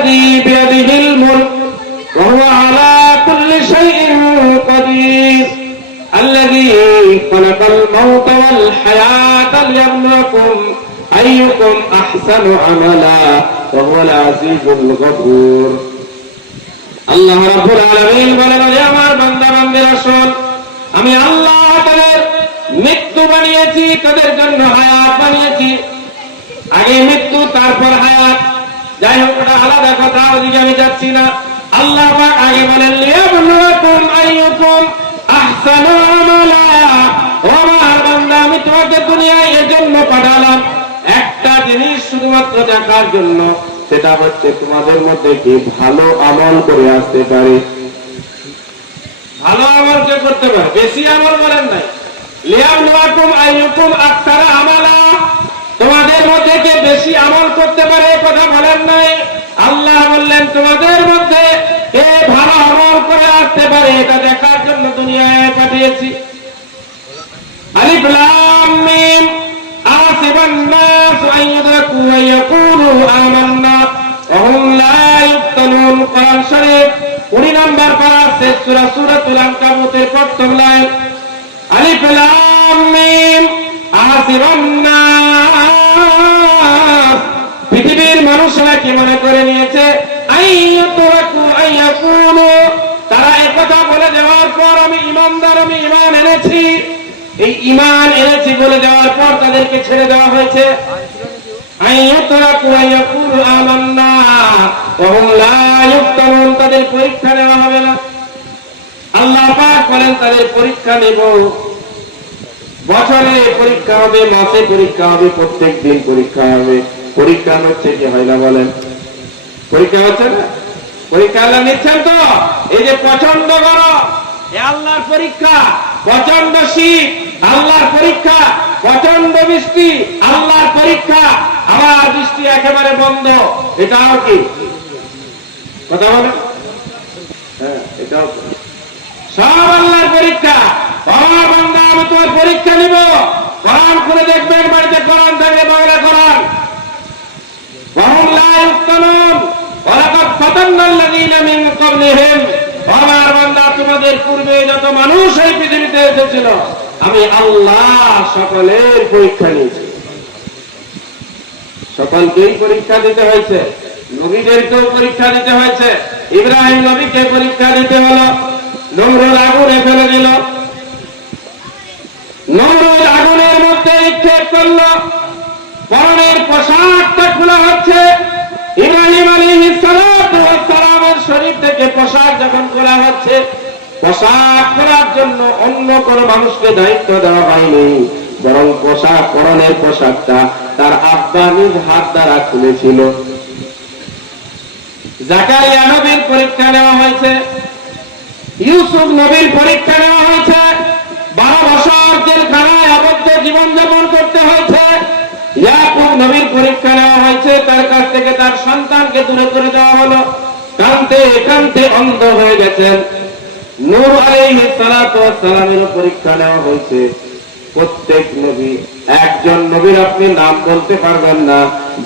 الذي بيده الملك وهو على كل شيء قدير الذي خلق الموت والحياة ليبلوكم أيكم أحسن عملا وهو العزيز الغفور আল্লাহ রাব্বুল আলামিন বলেন, হে আমার বান্দা বান্দীরা শোন, আমি আল্লাহ তাদের মৃত্যু বানিয়েছি, তাদের জন্য হায়াত বানিয়েছি। আগে মৃত্যু তারপর হায়াত, যাই হোক ওটা আলাদা কথা, ওদিকে আমি যাচ্ছি না। আল্লাহ পাক আগে বলেন লিয়াবলুকুম আইয়ুকুম আহসানু আমালা। ও আমার বান্দা, আমি তোমাকে দুনিয়ায় এজন্য পাঠালাম একটা জিনিস শুধুমাত্র দেখার জন্য, সেটা হচ্ছে তোমাদের মধ্যে কি ভালো আমল করে আসতে পারে। ভালো আমল কে করতে পারে? বেশি আমল বলেন নাই, লিয়াবলুকুম আইয়ুকুম আকসারু আমালা, তোমাদের মধ্যে কে বেশি আমল করতে পারে কথা বলেন নাই। আল্লাহ বললেন তোমাদের মধ্যে কে ভালো আমল করে আসতে পারে এটা দেখার জন্য দুনিয়ায় পাঠিয়েছি। আলিফ লাম মিম আহসিবান নাস আন ইউদরাকু ওয়া ইয়াকুলু আমান্না ওয়া হুম লা ইফতানুন। কোরআন শরীফ 19 নম্বর পারা শেষ সূরা সূরাতুল আনকাবুতের প্রথম লাইন। আলিফ লাম মিম আহসিবান নাস, পৃথিবীর মানুষরা কি মনে করে নিয়েছে আইয়ুতরাকু আইয়াকুলু, তারা এই কথা বলে দেওয়ার পর আমি ইমানদার, আমি ঈমান এনেছি, এই ঈমান এনেছি বলে দেওয়ার পর তাদেরকে ছেড়ে দেওয়া হয়েছে। আইয়ুতরাকু আইয়াকুলু আমান্না ওয়া হুম লা ইফতানুন, তাদের পরীক্ষা নেওয়া হবে না। আল্লাহ পাক বলেন তাদের পরীক্ষা নেব, বছরে পরীক্ষা হবে, মাসে পরীক্ষা হবে, প্রত্যেক দিন পরীক্ষা হবে। পরীক্ষা হচ্ছে কি হয় না বলেন? পরীক্ষা হচ্ছে না? পরীক্ষা আল্লাহ নিচ্ছেন তো? এই যে প্রচন্ড গরম, এ আল্লাহর পরীক্ষা। প্রচন্ড শীত, আল্লাহর পরীক্ষা। প্রচন্ড বৃষ্টি, আল্লাহর পরীক্ষা। আবার বৃষ্টি একেবারে বন্ধ, এটাও কি কথা বলে? হ্যাঁ, এটাও সব আল্লাহর পরীক্ষা। আমার বান্দা, আমি তোমার পরীক্ষা নিব। কোরআন খুলে দেখবেন, বাড়িতে কোরআন থাকলে বাংলা কোরআন। ওয়াহুম লা ইফতানুন ওয়ালাকাদ ফাতান্নাল্লাযীনা মিন ক্বাবলিহিম। আমার বান্দা, তোমাদের পূর্বে যত মানুষ এই পৃথিবীতে এসেছিল, আমি আল্লাহ সকলের পরীক্ষা নিয়েছি। সকলকেই পরীক্ষা দিতে হয়েছে, নবীদেরকেও পরীক্ষা দিতে হয়েছে। ইব্রাহিম নবীকে পরীক্ষা দিতে হলো, নমরুদ আগুনে ফেলে দিল, নমরুদ আগুনের মধ্যে নিক্ষেপ করলো, পরনের পোশাকটা খোলা হচ্ছে। ইব্রাহিম আলাইহিস সালাতু ওয়াস সালামের শরীর থেকে পোশাক যখন খোলা হচ্ছে, পোশাক খোলার জন্য অন্য কোনো মানুষকে দায়িত্ব দেওয়া হয়নি, বরং পোশাক, পরনের পোশাকটা তার আব্বা নিজ হাত দ্বারা খুলেছিল। জাকারিয়া নবীর পরীক্ষা নেওয়া হয়েছে, ইউসুফ নবীর পরীক্ষা নেওয়া হয়েছে, 12 বছর জেলখানায় আবদ্ধ জীবনযাপন করতে হয়েছে। ইয়াকুব নবীর পরীক্ষা নেওয়া হয়েছে, তার কাছ থেকে তার সন্তানকে দূরে করে দেওয়া হলো, কাঁদতে কাঁদতে অন্ধ হয়ে গেছেন। নূহ আলাইহিস সালাতু ওয়াস সালামের পরীক্ষা নেওয়া হয়েছে। প্রত্যেক নবী, একজন নবীর আপনি নাম বলতে পারবেন না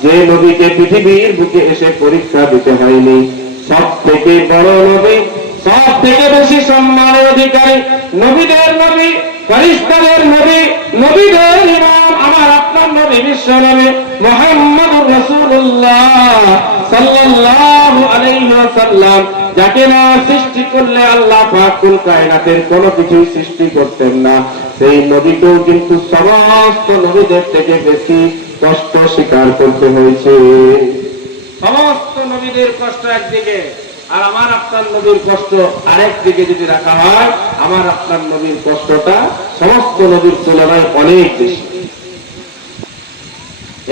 যে নবীকে পৃথিবীর বুকে এসে পরীক্ষা দিতে হয়নি। সব থেকে বড় নবী, সব থেকে বেশি সম্মানের অধিকারী, নবীদের নবী, ফেরেশতাদের নবী, নবীদের ইমাম, আমার আপনার নবী বিশ্ব নবী মুহাম্মদুর রাসূলুল্লাহ সাল্লাল্লাহু আলাইহি ওয়াসাল্লাম, যাকে না সৃষ্টি করলে আল্লাহ পাক কুল কায়নাতের কোনো কিছুই সৃষ্টি করতেন না, সেই নবীকেও কিন্তু সমস্ত নবীদের থেকে বেশি কষ্ট স্বীকার করতে হয়েছে। সমস্ত নবীদের কষ্ট একদিকে, আর আমার আপনার নবীর কষ্ট আরেক দিকে যদি রাখা হয়, আমার আপনার নবীর কষ্টটা সমস্ত নবীর তুলনায় অনেক বেশি।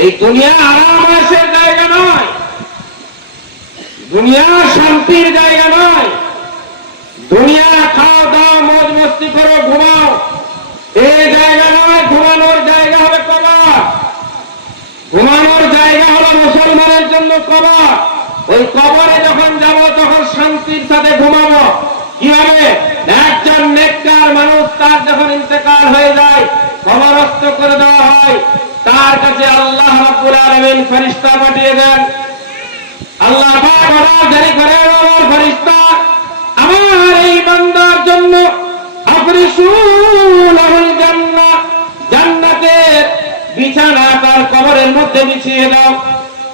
এই দুনিয়া আরামের জায়গা নয়, দুনিয়া শান্তির জায়গা নয়। দুনিয়া খাও দাও মौज मस्ती করো ঘুমাও, এই জায়গা নয়। ঘুমানোর জায়গা হবে কবর, ঘুমানোর জায়গা হলো মুসলমানের জন্য কবর। ওই কবরে যখন যাব তখন শান্তির সাথে ঘুমাবো। কিভাবে? একজন নেককার মানুষ, তার যখন ইন্তেকাল হয়ে যায়, কবরস্থ করে দেওয়া হয়, তার কাছে আল্লাহ রাব্বুল আলামিন ফেরেশতা পাঠিয়ে দেন। আল্লাহ পাক জারি করে আমার ফেরেশতা, আমার এই বান্দার জন্য আফরিসুল জান্নাহ, জান্নাতের বিছানা তার কবরের মধ্যে বিছিয়ে দাও।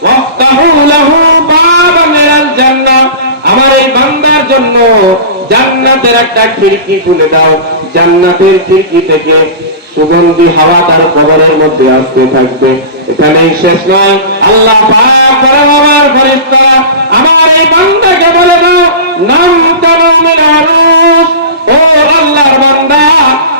ওয়াফতাহু লাহু বাবান মিনাল জান্নাহ, আমার এই বান্দার জন্য জান্নাতের একটা খিড়কি খুলে দাও। জান্নাতের খিড়কি থেকে সুগন্ধি হাওয়া তার কবরের মধ্যে আসতে থাকবে। এখানেই শেষ নয়, আল্লাহ পাক বলেন আমার ফেরেশতারা আমার এই বান্দাকে বলে দাও, নাম তানামিল আরুস, ও আল্লাহর বান্দা,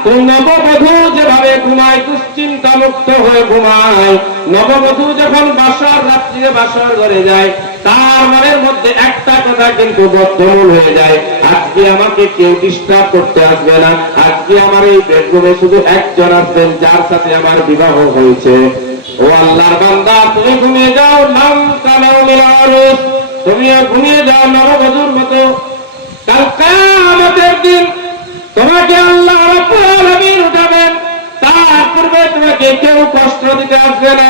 তুমি নববধূ যেভাবে ঘুমায়, দুশ্চিন্তা মুক্ত হয়ে ঘুমায়, নববধূ যখন বাসর রাত্রিতে বাসর ঘরে যায়, তার মনের মধ্যে একটা কথা কিন্তু বদ্ধমূল হয়ে যায়, আজকে আমাকে কেউ ডিস্টার্ব করতে আসবে না, আজকে আমার এই বেডরুমে শুধু একজন আসবেন যার সাথে আমার বিবাহ হয়েছে। ও আল্লাহর বান্দা, তুমি ঘুমিয়ে যাও, নাম তানামিল আরুস, তুমিও ঘুমিয়ে যাও নববধূর মতো। কাল কিয়ামতের দিন তোমাকে আল্লাহ রাব্বুল আলামিন উঠাবেন, তার পূর্বে তোমাকে কেউ কষ্ট দিতে আসবে না।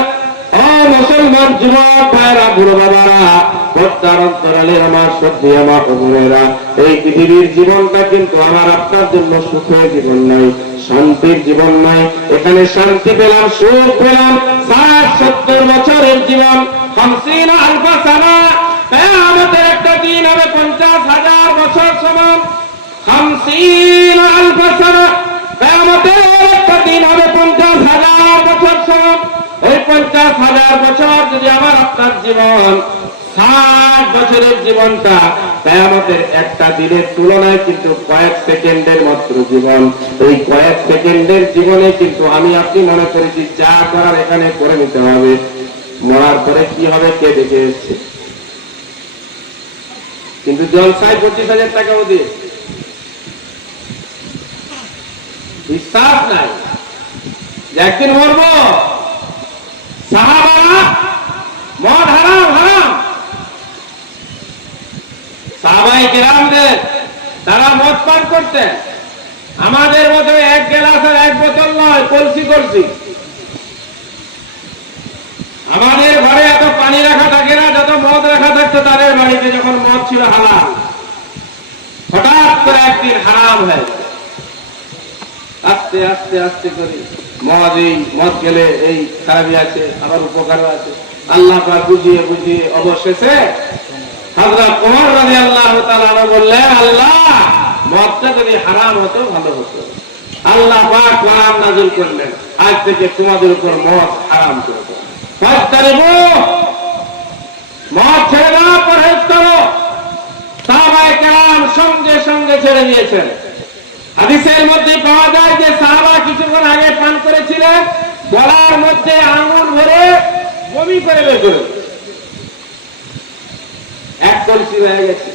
ও মুসলমান যুবক ভাইরা, বুড়ো বাবারা, পর্দার অন্তরালে আমার শ্রদ্ধেয় আমার বোনেরা, এই পৃথিবীর জীবনটা কিন্তু আমার আপনার জন্য সুখের জীবন নয়, শান্তির জীবন নয়। এখানে শান্তি পেলাম, সুখ পেলাম, 60-70 বছরের জীবন, 50 আলফা সানা, কিয়ামতের একটা দিন হবে 50,000 বছর সমান। 50 আলফা সানা, কিয়ামতের একটা দিন হবে 50,000 বছর সমান। ওই 50,000 বছর যদি আমার আপনার জীবন, 60 বছরের জীবনটা কিয়ামতের একটা দিনের তুলনায় কিন্তু কয়েক সেকেন্ডের মাত্র জীবন। এই কয়েক সেকেন্ডের জীবনে কিন্তু আমি আপনি মনে করেছি যা করার এখানে করে নিতে হবে, মরার পরে কি হবে কে দেখে এসছে। কিন্তু জলসায় 25,000 টাকাও দিয়ে বিশ্বাস নাই যে একদিন মরব। সাহাবারা মদ হারাম হারাম, সাহাবায়ে কেরামদের তারা মদ পান করতেন, আমাদের মতো এক গ্লাস আর এক বোতল নয়, কলসি কলসি। আমাদের ঘরে এত পানি রাখা থাকে না, যত মদ রাখা থাকতো তাদের বাড়িতে, যখন মদ ছিল হালাল। হঠাৎ করে একদিন হারাম হয়, আস্তে আস্তে আস্তে করে মদ গেলে এই খারাপই আছে, আবার উপকারও আছে। আল্লাহ পাক বুঝিয়ে বুঝিয়ে অবশেষে হযরত ওমর রাদিয়াল্লাহু তাআলা বললেন, আল্লাহ, মদটা যদি হারাম হতো ভালো হতো। আল্লাহ পাক কোরআন নাযিল করলেন, আজ থেকে তোমাদের উপর মদ হারাম করে দেব, মদ ছেড়ে দাও, পরহেজ করো। সাহাবায়ে কেরাম সঙ্গে সঙ্গে ছেড়ে দিয়েছেন। হাদিসের মধ্যে পাওয়া যায় যে সাহাবা কিছুক্ষণ আগে পান করেছিলেন, গলার মধ্যে আঙুল ভরে বমি করে বের করে এক কলসি হয়ে গেছে।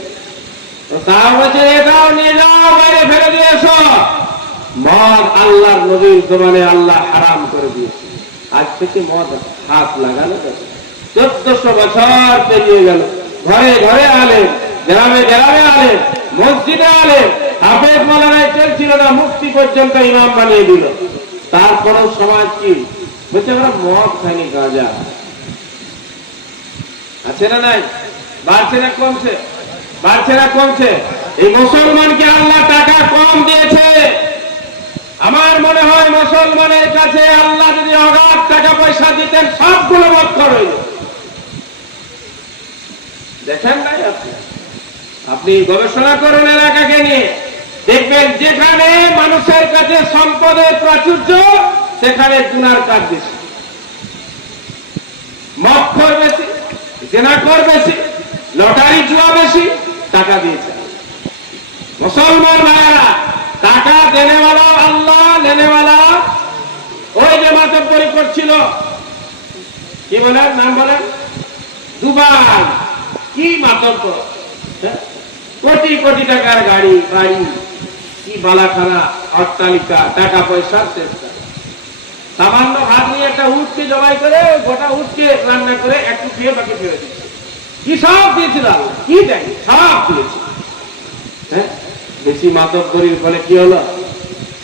তো সাহাবা বলছে, এটাও নিয়ে যাও, বাইরে ফেলে দিয়ে এসো। মদ আল্লাহর নবীর জমানে আল্লাহ হারাম করে দিয়েছে। আজ থেকে মদ হাত লাগানো যাবে। 1400 বছর পেরিয়ে গেল, ঘরে ঘরে আলেম, গ্রামে গ্রামে আলেম, মসজিদে আলেম, হাফেজ মাওলানায় চলছিল না, মুফতি পর্যন্ত ইমাম বানিয়ে দিল। তারপরেও সমাজ কি বলছে, আমরা মদ খাইনি, গাঁজা আছে না নাই, বাড়ছে না কমছে, বাড়ছে না কমছে। এই মুসলমানকে আল্লাহ টাকা কম দিয়েছে। আমার মনে হয় মুসলমানের কাছে আল্লাহ যদি অগাধ টাকা পয়সা দিতেন, সবগুলো মদ খরচ। দেখেন নাই আপনি গবেষণা করুন এলাকাকে নিয়ে, দেখবেন যেখানে মানুষের কাছে সম্পদের প্রাচুর্য, সেখানে গুনার কাজ বেশি, মদখোর বেশি, জেনাখোর বেশি, লটারি জুয়া বেশি, টাকা দিয়েছে। মুসলমান ভাইয়েরা, টাকা দেনেওয়ালা আল্লাহ, লেনেওয়ালা ওই যে মাতব্বরি করছিল, কি বলেন নাম বলেন, দুবাই, কি মাতব্বর, কোটি কোটি টাকার গাড়ি বাড়ি, কি বালাখানা, অট্টালিকা, টাকা পয়সা শেষ। সামান্য ভাত নিয়ে একটা উটকে জবাই করে, গোটা উটকে রান্না করে একটু খেয়ে বাকি ফেলে দিচ্ছে। কি সব দিয়েছিল আল্লাহ, কি দেয়, সব দিয়েছে। হ্যাঁ, বেশি মাতব্বরির ফলে কি হলো,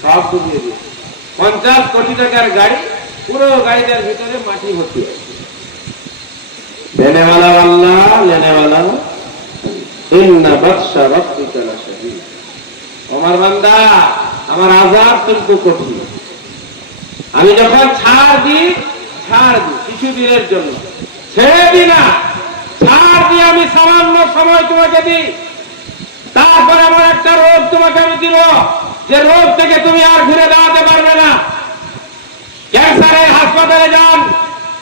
সব ডুবিয়ে দিয়েছে। 50 কোটি টাকার গাড়ি, পুরো গাড়িটার ভিতরে মাটি ভর্তি হয়েছে। দেনেওয়ালা আল্লাহ, লেনেওয়ালা রাব্বিকা লাশাদীদ। আমার বান্দা, আমার আযাব কিন্তু কঠিন। আমি যখন ছাড় দিই কিছুদিনের জন্য, ছেড়ে দিই না, ছাড় দিয়ে আমি সামান্য সময় তোমাকে দিই, তারপরে আমার একটা রোগ তোমাকে আমি দিব, যে রোগ থেকে তুমি আর ঘুরে দাঁড়াতে পারবে না। ক্যান্সারের হাসপাতালে যান,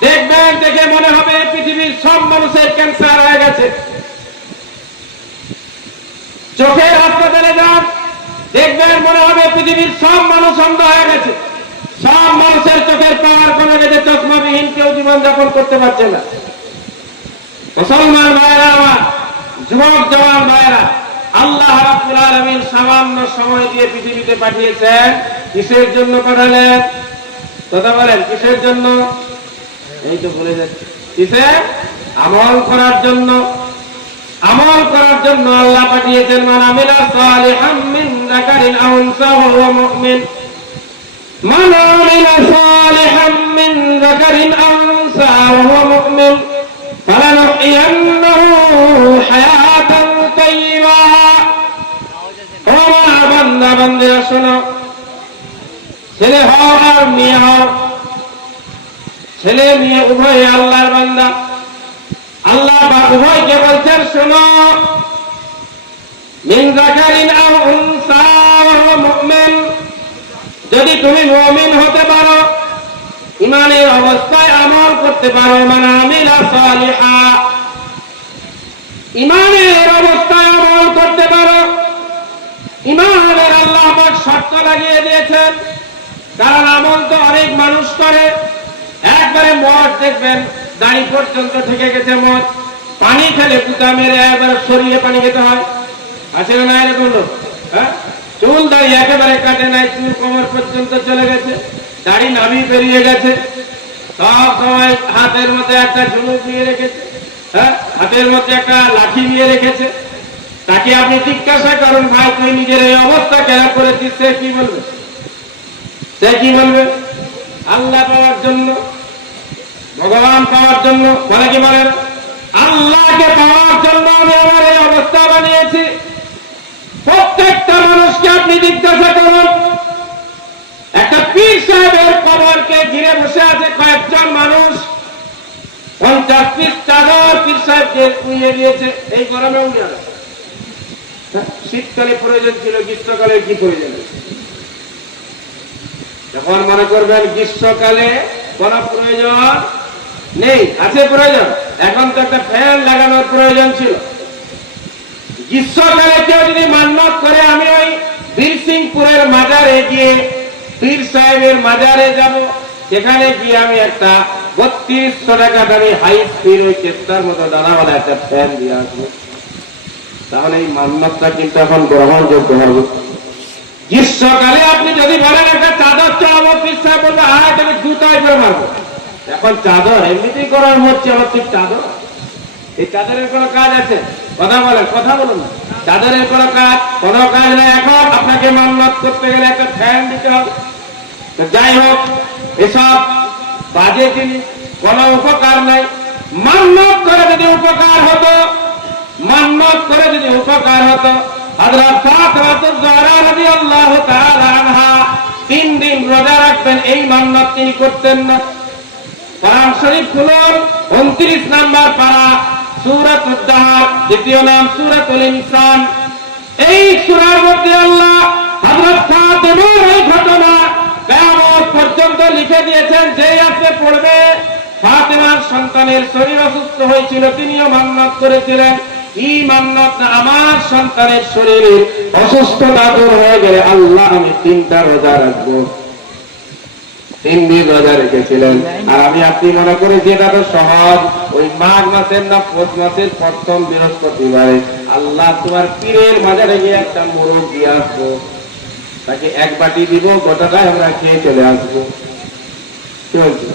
দেখবেন, দেখে মনে হবে পৃথিবীর সব মানুষের ক্যান্সার হয়ে গেছে। চোখের হাসপাতালে যান, দেখবেন মনে হবে পৃথিবীর সব মানুষ অন্ধ হয়ে গেছে, সব মানুষের চোখের পাওয়ার কমে গেছে, চশমাবিহীন কেউ জীবন যাপন করতে পারছে না। মুসলমান ভাইরা আমার, যুবক জওয়ান ভাইরা, আল্লাহ রাব্বুল আলামিন সামান্য সময় দিয়ে পৃথিবীতে পাঠিয়েছেন, কিসের জন্য পাঠালেন? কথা বলেন, কিসের জন্য? এই তো বলে যাচ্ছে, কিসের? আমল করার জন্য। আমল করার জন্য আল্লাহ পাঠিয়েছেন। মান আমিলা সালিহাম মিন যাকারিন আও উনসা ওয়া হুয়া মুমিন, মান আমিলা সালিহাম মিন যাকারিন আও উনসা ওয়া হুয়া মুমিন ফালানুহইয়ান্নাহু হায়াতান তাইয়্যিবা। ও আমার বান্দা বান্দিরা শোনো, ছেলে হও আর মেয়ে হও, ছেলে মেয়ে উভয় আল্লাহর বান্দা। আল্লাহ উভয়কে বলছেন, শোনো, মিন যাকারিন আও উনসা ওয়া হুয়া মুমিন, যদি তুমি মুমিন হতে পারো, ইমানের অবস্থায় আমল করতে পারো, মান আমিলা সালিহা, ইমানের অবস্থায় আমল করতে পারো। ইমানের আল্লাহ পাক শর্ত লাগিয়ে দিয়েছেন, কারণ আমল তো অনেক মানুষ করে। একবারে মদ দেখবেন দাড়ি পর্যন্ত ঠেকে গেছে, মদ পানি খেলে পুতা মেরে একবারে সরিয়ে পানি খেতে হয়, আছে না এরকম লোক? হ্যাঁ, চুল দাড়ি একেবারে কাটে নাই, চুল কোমর পর্যন্ত চলে গেছে, দাড়ি নাভি বেরিয়ে গেছে, সব সময় হাতের মধ্যে একটা ঝুনুক নিয়ে রেখেছে, হ্যাঁ, হাতের মধ্যে একটা লাঠি নিয়ে রেখেছে। তাকে আপনি জিজ্ঞাসা করুন, ভাই তুই নিজের এই অবস্থা কেন করেছিস? সে কি বলবে? সে কি বলবে? আল্লাহ পাওয়ার জন্য, ভগবান পাওয়ার জন্য। বলে কি বলেন? আল্লাহকে পাওয়ার জন্য আমি আমার এই অবস্থা বানিয়েছি। প্রত্যেকটা মানুষকে আপনি জিজ্ঞাসা করুন, একটা পীর সাহেবের কবরকে ঘিরে বসে আছে কয়েকজন মানুষ, 50 পিস চাদর পীর সাহেবকে উইয়ে দিয়েছে। এই গরমে উঠে গেল, শীতকালে প্রয়োজন ছিল, গ্রীষ্মকালে কি প্রয়োজন? যখন মনে করবেন গ্রীষ্মকালে কোন প্রয়োজন নেই, আছে প্রয়োজন, এখন তো একটা ফ্যান লাগানোর প্রয়োজন ছিল। গ্রীষ্মকালে কেউ যদি মান্যত করে আমি ওই বীরসিংপুরের মাজারে গিয়ে পীর সাহেবের মাজারে যাব, সেখানে গিয়ে আমি একটা 3200 টাকা দামি হাই স্পিড ওই চেষ্টার মতো দানাওয়ালা একটা ফ্যান দিয়ে আসবো, তাহলে এই মান্যতটা কিন্তু এখন গ্রহণযোগ্য হবে। গ্রীষ্মকালে আপনি যদি বলেন একটা চাদর চড়াবো, পীর সাহেব বলবে আয় তুমি জুতায় করে মারবো। এখন চাদর এমনিতেই গরম হচ্ছে, আবার ঠিক চাদর, এই চাদরের কোনো কাজ আছে? কথা বলেন, কথা বলুন না। চাদরের কোনো কাজ নেই। এখন আপনাকে মান্যত করতে গেলে একটা ফ্যান দিতে হবে। যাই হোক, এসব বাজে জিনিস, কোনো উপকার নাই। মান্যত করে যদি উপকার হতো, মান্যত করে যদি উপকার হতো, হযরত ফাতিমা আয-জাহরা রাদিয়াল্লাহু তাআলা আনহা 3 দিন রোজা রাখবেন, এই মান্যত তিনি করতেন না। কোরআন শরীফ খুলুন, 29 নাম্বার পারা, সূরাতুদ দাহর, দ্বিতীয় নাম সূরাতুল ইনসান। এই সূরার মধ্যে আল্লাহ হযরত ফাতিমার এই ঘটনা কিয়ামত পর্যন্ত লিখে দিয়েছেন। যেই আসে পড়বে, ফাতিমার সন্তানের শরীর অসুস্থ হয়েছিল, তিনিও মান্যত করেছিলেন, এই মান্যত আমার সন্তানের শরীরে অসুস্থতা দূর হয়ে গেলে আল্লাহ আমি 3টা রোজা রাখবো। 3 দিন রোজা রেখেছিলেন। আর আমি আপনি মনে করি যে এটা তো সহজ, ওই মাঘ মাসের না পৌষ মাসের প্রথম বৃহস্পতিবারে আল্লাহ তোমার পীরের মাজারে গিয়ে একটা মোরগ দিয়ে আসবো, তাকে 1 বাটি দিব, গোটাটাই আমরা খেয়ে চলে আসবো। কি বলছো?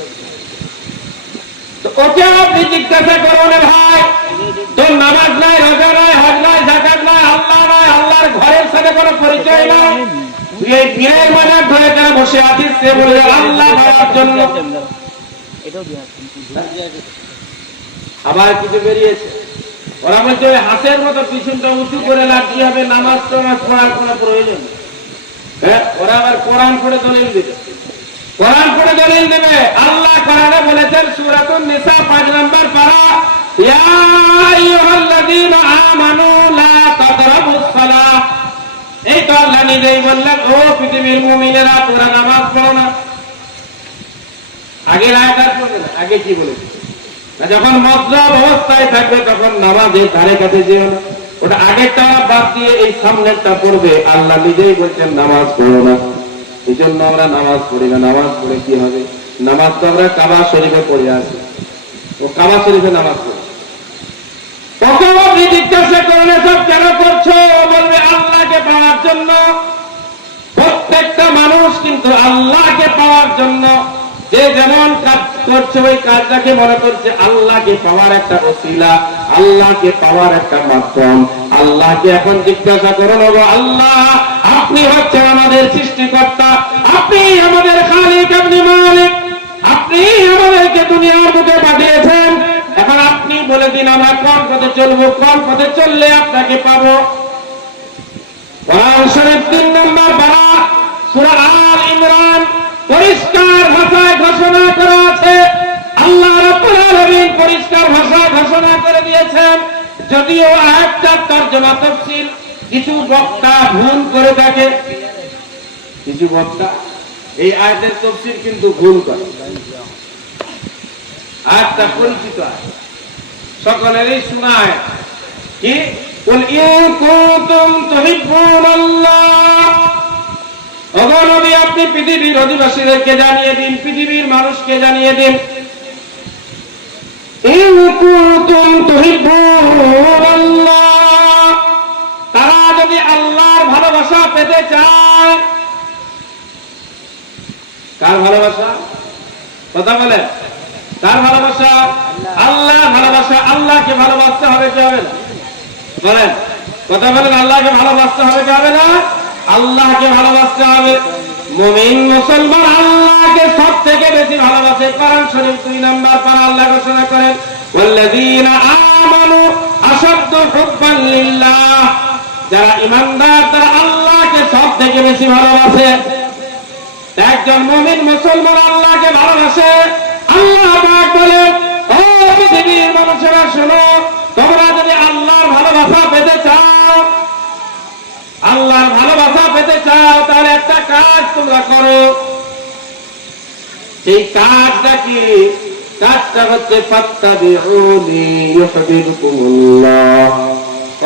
তো ওকে আপনি জিজ্ঞাসা করুন, ভাই তোর নামাজ নাই, রোজা নাই, হজ নাই, যাকাত নাই, আল্লাহ নাই, আল্লাহর ঘরের সাথে কোনো পরিচয় নাই, তুই এই পীরের মাজার ধরে কেন বসে আছিস? সে বলে আল্লাহ পাওয়ার জন্য। আবার কিছু বেরিয়েছে, ওরা বলছে ওই হাঁসের মতো পিছনটা উঁচু করে লাগিয়ে হবে, নামাজ টামাজ পড়ার কোনো প্রয়োজন নেই। হ্যাঁ, ওরা আবার কোরআন পড়ে দলিল দেবে, কোরআন পড়ে দলিল দেবে। আল্লাহ কোরআনে বলেছেন সূরাতুন নিসা 5 নম্বর পারা, ইয়া আইয়ুহাল্লাযীনা আমানু লা তাকরাবুস সালাহ। এই তো আল্লাহ নিজেই বললেন, ও পৃথিবীর মুমিনেরা তোমরা নামাজ পড়ো না। আগের আয়াত পড়বে না, আগে কি বলেছে? যখন মজলুম অবস্থায় থাকবে তখন নামাজের ধারে কাছে যেও না। ওটা আগেরটা বাদ দিয়ে এই সামনেরটা পড়বে। আল্লাহ নিজেই বলছেন নামাজ পড়ো না। এই জন্য আমরা নামাজ পড়ি না। নামাজ পড়ে কি হবে? নামাজ তো আমরা কাবা শরীফে পড়ে আছি, ও কাবা শরীফে নামাজ পড়ে। কখন আপনি জিজ্ঞাসা করলে সব কেন করছো? বলবে আল্লাহকে পাওয়ার জন্য। প্রত্যেকটা মানুষ কিন্তু আল্লাহকে পাওয়ার জন্য যে যেমন কাজ করছে ওই কাজটাকে মনে করছে আল্লাহকে পাওয়ার একটা ওসিলা, আল্লাহকে পাওয়ার একটা মাধ্যম। আল্লাহকে এখন জিজ্ঞাসা করে নেব, আল্লাহ আপনি হচ্ছেন আমাদের সৃষ্টিকর্তা, আপনি আমাদের খালিক, আপনি মালিক, আপনি আমাদেরকে দুনিয়ার বুকে পাঠিয়েছেন। এখন আপনি বলে দিন আমরা কোন পথে চলবো, কোন পথে চললে আপনাকে পাবো। কোরআন শরীফ 3 নম্বর পারা সূরা আল ইমরান পরিষ্কার ভাষায় ঘোষণা করা আছে। আল্লাহ রাব্বুল আলামিন পরিষ্কার ভাষায় ঘোষণা করে দিয়েছেন। যদিও আয়াতটার তরজমা তাফসীর কিছু বক্তা ভুল করে থাকে, কিছু বক্তা এই আয়াতের তাফসীর কিন্তু ভুল করে। আয়াতটা পরিচিত আয়াত, সকলেরই শোনা আয়াত। কি? কুল ইন কুনতুম তুহিব্বুনাল্লাহ। ওগো নবী, আপনি পৃথিবীর অধিবাসীদেরকে জানিয়ে দিন, পৃথিবীর মানুষকে জানিয়ে দিন, ইন কুনতুম তুহিব্বুনাল্লাহ, তারা যদি আল্লাহর ভালোবাসা পেতে চায়। কার ভালোবাসা? কথা বলেন, কার ভালোবাসা? আল্লাহর ভালোবাসা। আল্লাহকে ভালোবাসতে হবে কি হবে না? বলেন, কথা বলেন, আল্লাহকে ভালোবাসতে হবে কি হবে না? আল্লাহকে ভালোবাসতে হবে। মুমিন মুসলমান আল্লাহকে সব থেকে বেশি ভালোবাসে। কোরআন শরীফ 2 নম্বর পারা আল্লাহ ঘোষণা করেন, ওয়াল্লাযীনা আমানু আশাদ্দু হুব্বান লিল্লাহ। যারা ঈমানদার তারা আল্লাহকে সব থেকে বেশি ভালোবাসে। একজন মুমিন মুসলমান আল্লাহকে ভালোবাসে। আল্লাহ পাক বলেন, ও পৃথিবীর মানুষেরা শোনো, তোমরা যদি আল্লাহর ভালোবাসা পেতে চাও, আল্লাহর ভালোবাসা পেতে চাও, তাহলে একটা কাজ তোমরা করো। সেই কাজটা কি? কাজটা হচ্ছে ফাত্তাবিউনি ইউহিব্বুকুমুল্লাহ।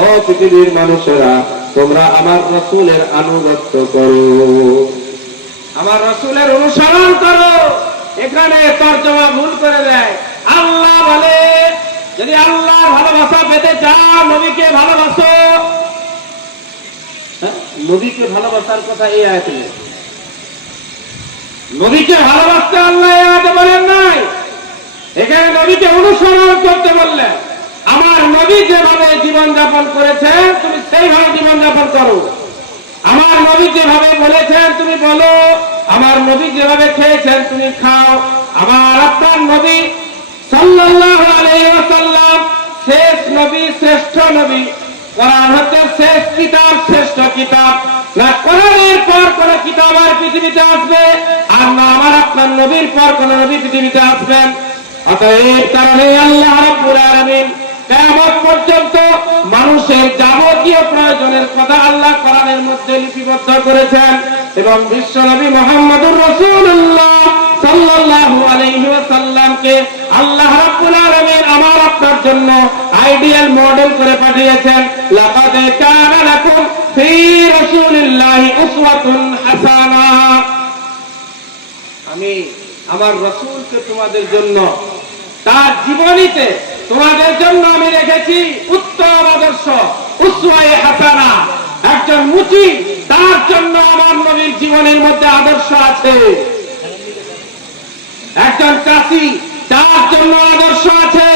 ও পৃথিবীর মানুষেরা, তোমরা আমার রাসূলের আনুগত্য করো, আমার রাসূলের অনুসরণ করো। এখানে তরজমা ভুল করে দেয়। আল্লাহ বলে যদি আল্লাহর ভালোবাসা পেতে চাও নবীকে ভালোবাসো। নবীকে ভালোবাসার কথা এই আয়াতে নেই। নবীকে ভালোবাসতে আল্লাহ এই আয়াতে বলেন নাই, এখানে নবীকে অনুসরণ করতে বললেন। আমার নবী যেভাবে জীবনযাপন করেছেন তুমি সেইভাবে জীবনযাপন করো। আমার নবী যেভাবে বলেছেন তুমি বলো। আমার নবী যেভাবে খেয়েছেন তুমি খাও। আমার আপনার নবী সাল্লাল্লাহু আলাইহি ওয়াসাল্লাম শেষ নবী, শ্রেষ্ঠ নবী। কোরআন হচ্ছে শেষ কিতাব, শ্রেষ্ঠ কিতাব। না কোরআনের পর কোন কিতাব আর পৃথিবীতে আসবে, আর না আমার আপনার নবীর পর কোন নবী পৃথিবীতে আসবেন। অতএব কারণে আল্লাহ রাব্বুল আলামিন কিয়ামত পর্যন্ত মানুষের যাবতীয় প্রয়োজনের কথা আল্লাহ কোরআনের মধ্যে লিপিবদ্ধ করেছেন। এবং বিশ্ব নবী মুহাম্মদুর রাসূলুল্লাহ সাল্লাল্লাহু আলাইহি ওয়াসাল্লামকে আল্লাহ রাব্বুল আলামিন আমার আপনার জন্য আইডিয়াল মডেল করে পাঠিয়েছেন। লাকাদ কানা লাকুম ফি রাসূলিল্লাহি উসওয়াতুন হাসানাহ। আমি আমার রাসূলকে তোমাদের জন্য তার জীবনীতে তোমাদের জন্য আমি রেখেছি উত্তম আদর্শ, উসওয়ায়ে হাসানা। একজন মুচি তার জন্য আমার নবীর জীবনের মধ্যে আদর্শ আছে। একজন চাষি তার জন্য আদর্শ আছে।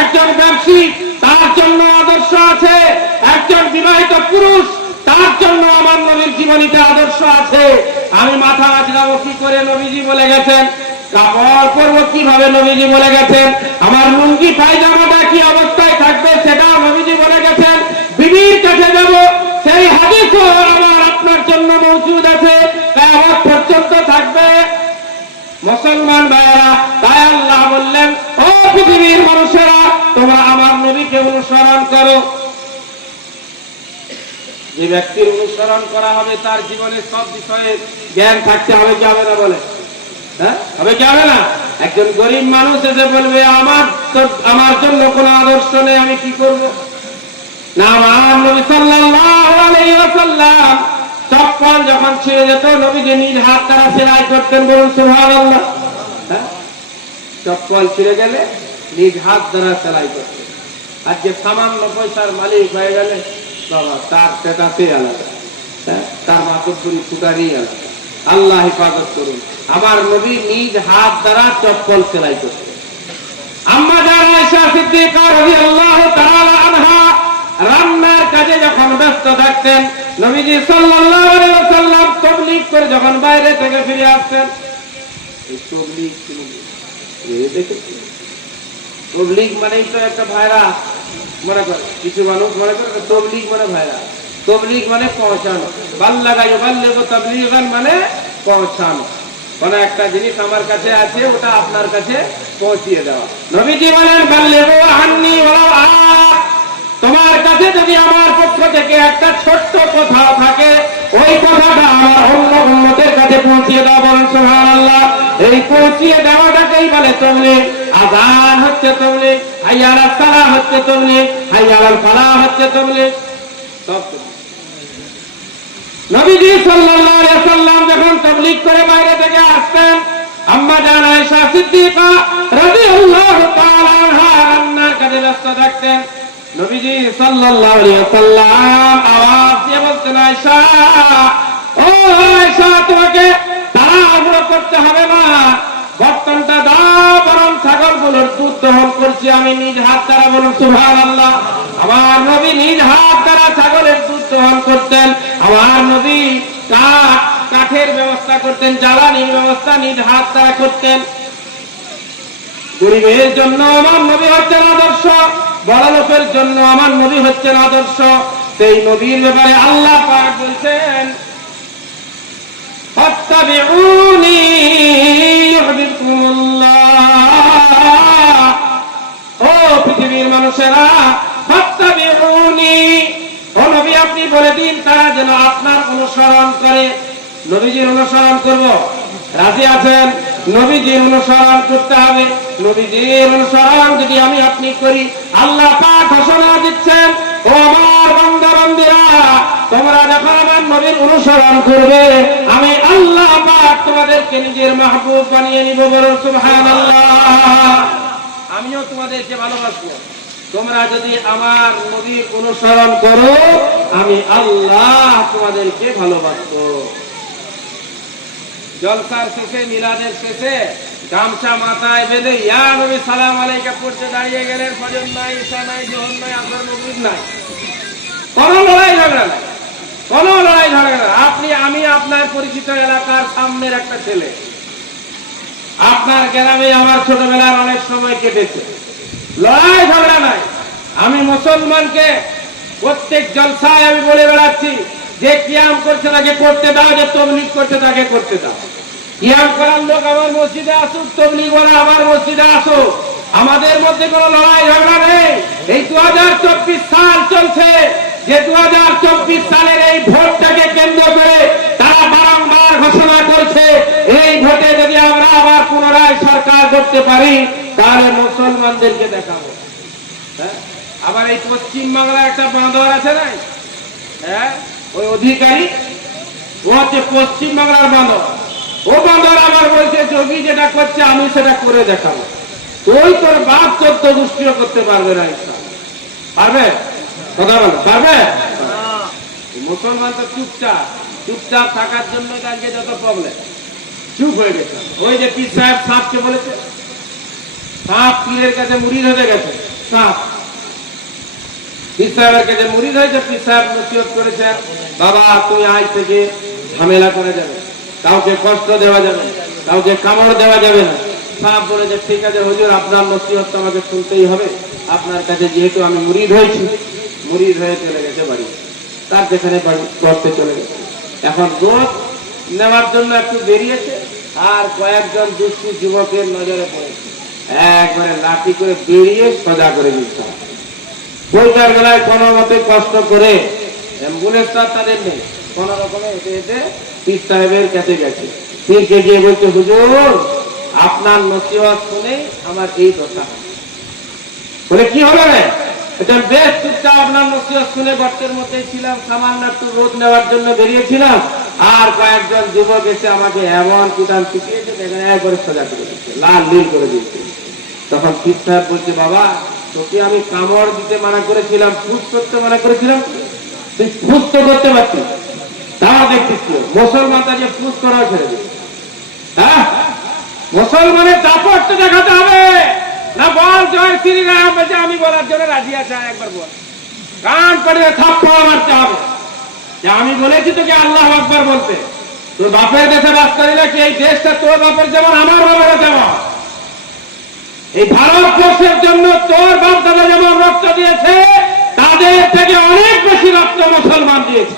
একজন ব্যবসায়ী তার জন্য আদর্শ আছে। একজন বিবাহিত পুরুষ তার জন্য আমার নবীর জীবনীতে আদর্শ আছে। আমি মাথা আঁচড়াবো কি করে নবীজি বলে গেছেন, কাপড় পরবো কিভাবে নবীজি বলে গেছেন, আমার লুঙ্গি পায়জামাটা কি অবস্থায় থাকবে সেটাও নবীকে অনুসরণ করো। যে ব্যক্তির অনুসরণ করা হবে তার জীবনে সব বিষয়ে জ্ঞান থাকতে হবে, কি হবে না বলে? হ্যাঁ, হবে কি হবে না? একজন গরিব মানুষ এসে বলবে আমার জন্য কোনো আদর্শ নেই, আমি কি করব? না, আমার নবী সাল্লাল্লাহু আলাইহি ওয়াসাল্লাম চপ্পল যখন ছিঁড়ে যেত নবীজি নিজ হাত দ্বারা সেলাই করতেন, বলুন সুবহানাল্লাহ। হ্যাঁ, চপ্পল ছিঁড়ে গেলে নিজ হাত দ্বারা সেলাই করতেন। আর যে সামান্য পয়সার মালিক হয়ে গেলে বাবা, তার স্ট্যাটাসই আলাদা, তার মাতব্বরি ফুটারি আলাদা। আল্লাহ হেফাজত করুন। আমার নবী নিজ হাত দ্বারা চপ্পল সেলাই করতেন। আম্মা জান আয়েশা সিদ্দিকা রাদিয়াল্লাহু তাআলা আনহা রান্নার কাজে যখন ব্যস্ত থাকতেন, নবীজি সাল্লাল্লাহু আলাইহি ওয়াসাল্লাম তাবলীগ করে যখন বাইরে থেকে ফিরে আসতেন, এই তাবলীগ তাবলীগ মানেই তো একটা ভাইরা মনে করে, কিছু মানুষ মনে করে তাবলীগ মানে ভাইরা, তাবলীগ মানে পৌঁছানো, বাল্লাগা ইউবাল্লিগু তাবলীগান মানে পৌঁছানো। কোন একটা জিনিস আমার কাছে আছে, ওটা আপনার কাছে পৌঁছিয়ে দেওয়া। নবীজি বলেন বাল্লিগু আন্নী ওয়ালাউ আয়া, তোমার কাছে যদি আমার পক্ষ থেকে একটা ছোট্ট কথা থাকে, ওই কথাটা আমার অন্য উম্মতের কাছে পৌঁছিয়ে দাও, বলেন সুবহানাল্লাহ। এই পৌঁছিয়ে দেওয়াটাকেই বলে তাবলীগ। আযান হচ্ছে তাবলীগ, হাইয়া আলাস সালাহ হচ্ছে তাবলীগ, হাইয়া আলাল ফালাহ হচ্ছে তাবলীগ, সব নবীজি সাল্লাল্লাহু আলাইহি ওয়াসাল্লাম যখন তাবলীগ করে বাইরে থেকে আসতেন, আম্মা জান আয়েশা সিদ্দিকা রাদিয়াল্লাহু তাআলা আনহা রান্নার কাজে ব্যস্ত থাকতেন। নবীজি সাল্লাল্লাহু আলাইহি ওয়াসাল্লাম আওয়াজ দিয়ে বলতেন, আয়েশা, ও আয়েশা, তোমাকে তাড়াহুড়ো করতে হবে না, বর্তনটা দাও, বরং ছাগলগুলোর দুধ দহন করছি আমি নিজ হাত দ্বারা, বলুন সুবহানাল্লাহ। আমার নবী নিজ হাত দ্বারা ছাগলের দুধ দহন করতেন। আমার নবী কাঠের ব্যবস্থা করতেন, জ্বালানির ব্যবস্থা নিজ হাত দ্বারা করতেন। গরিবের জন্য আমার নবী হচ্ছেন আদর্শ, বড় লোকের জন্য আমার নবী হচ্ছেন আদর্শ। সেই নবীর ব্যাপারে আল্লাহ পাক বলছেন, ফাত্তাবিউনি ইউহিব্বুকুমুল্লাহ। ও পৃথিবীর মানুষেরা, ফাত্তাবিউনি, ও নবী আপনি বলে দিন তারা যেন আপনার অনুসরণ করে। নবীজির অনুসরণ করব, রাজি আছেন? নবীজির অনুসরণ করতে হবে। নবীজির অনুসরণ যদি আমি আপনি করি, আল্লাহ পাক ঘোষণা দিচ্ছেন, ও আমার বান্দা বান্দীরা, তোমরা যখন আমার নবীর অনুসরণ করবে, আমি আল্লাহ পাক তোমাদেরকে নিজের মাহবুব বানিয়ে নিব, বলো সুবহানাল্লাহ। আমিও তোমাদেরকে ভালোবাসবো। তোমরা যদি আমার নবীর অনুসরণ করো, আমি আল্লাহ তোমাদেরকে ভালোবাসবো। জলসার শেষে, মিলাদের শেষে গামছা মাথায় বেঁধে ইয়া নবী সালাম আলাইকা পড়তে দাঁড়িয়ে গেলেন, ফজর নাই, ঈশা নাই, যোহর নাই, আসর মাগরিব নাই, কোন লড়াই ঝগড়া নাই, কোন লড়াই ঝগড়া নাই। আমি আপনার পরিচিত এলাকার সামনের একটা ছেলে, আপনার গ্রামে আমার ছোটবেলার অনেক সময় কেটেছে, লড়াই ঝগড়া নাই। আমি মুসলমানকে প্রত্যেক জলসায় আমি বলে বেড়াচ্ছি, যে কিয়াম করছে তাকে করতে দাও, যে তাবলীগ করছে তাকে করতে দাও। কিয়াম করার লোক আমার মসজিদে আসুক, তাবলীগ ওরা আমার মসজিদে আসুক, আমাদের মধ্যে কোনো লড়াই ঝগড়া নেই। এই 2024 সাল চলছে, যে 2024 সালের এই ভোটটাকে কেন্দ্র করে তারা বারংবার ঘোষণা করছে, এই ভোটে যদি আমরা আবার পুনরায় সরকার করতে পারি, তাহলে মুসলমানদেরকে দেখাবো। হ্যাঁ, আবার এই পশ্চিম বাংলার একটা বাঁদর আছে না, হ্যাঁ, ওই অধিকারী, ও হচ্ছে পশ্চিম বাংলার বাঁদর। ও বাঁদর আবার বলছে, যোগী যেটা করছে আমি সেটা করে দেখাবো। ওই তোর বাপ 14 গোষ্ঠীও করতে পারবে না, পারবে? কথা বল, পারবে? মুসলমান তো চুপচাপ, চুপচাপ থাকার জন্য আজকে যত প্রবলেম, চুপ হয়ে গেছে। ওই যে পীর সাহেব সাপকে বলেছে, সাপ পীরের কাছে মুরিদ হয়ে গেছে, সাপ পীর সাহেবের কাছে মুরিদ হয়েছে। পীর সাহেব নসিহত করেছেন, বাবা তুমি আজ থেকে ঝামেলা করে যাবে, কাউকে কষ্ট দেওয়া যাবে, কাউকে কামড় দেওয়া যাবে না। সাপ বলেছে, ঠিক আছে হুজুর, আপনার নসিহত আমাকে শুনতেই হবে, আপনার কাছে যেহেতু আমি মুরিদ হয়েছি। মুরিদ হয়ে চলে গেছে বাড়ি, তার যেখানে বাড়ি করতে চলে গেছে। এখন দোষ নেওয়ার জন্য একটু বেরিয়েছে, আর কয়েকজন দুষ্টু যুবকের নজরে পড়েছে, একবারে লাঠি করে বেরিয়ে সোজা করে দিচ্ছে। বৈকাল বেলায় কোনো মতে কষ্ট করে অ্যাম্বুলেন্সটা তাদের নেই, কোন রকমে হেঁটে হেঁটে পীর সাহেবের কাছে গেছে। পীরকে গিয়ে বলছে, হুজুর আপনার নসিহত শুনে আমার এই দশা। বলে কি হলো রে? এটা বেশ চুপচাপ আপনার নসিহত শুনে গর্তের মধ্যে ছিলাম, সামান্য একটু রোদ নেওয়ার জন্য বেরিয়েছিলাম, আর কয়েকজন যুবক এসে আমাকে এমন কুটান শিখিয়েছে, করে সোজা করে দিচ্ছে, লাল নীল করে দিচ্ছে। তখন পীর সাহেব বলছে, বাবা তোকে আমি কামড় দিতে মানা করেছিলাম, ফুস করতে মানা করেছিলাম, তুই ফুস তো করতে পারছিস, তাও দেখছিস মুসলমান তাকে ফুস করাও ছেড়ে দিচ্ছে। হ্যাঁ, মুসলমানের দাপটটা দেখাতে হবে না। বল জয় শ্রীরাম, বলছে আমি বলার জন্য রাজি আছে, একবার বল, কান করে থাপ্পড় মারতে হবে যে আমি বলেছি তোকে আল্লাহ আকবার বলতে। তোর বাপের দেশে বাস করি না কি? এই দেশটা তোর বাপের যেমন আমার বাপের তেমন। এই ভারতবর্ষের জন্য তোর বাপ দাদা যেমন রক্ত দিয়েছে, তাদের থেকে অনেক বেশি রক্ত মুসলমান দিয়েছে।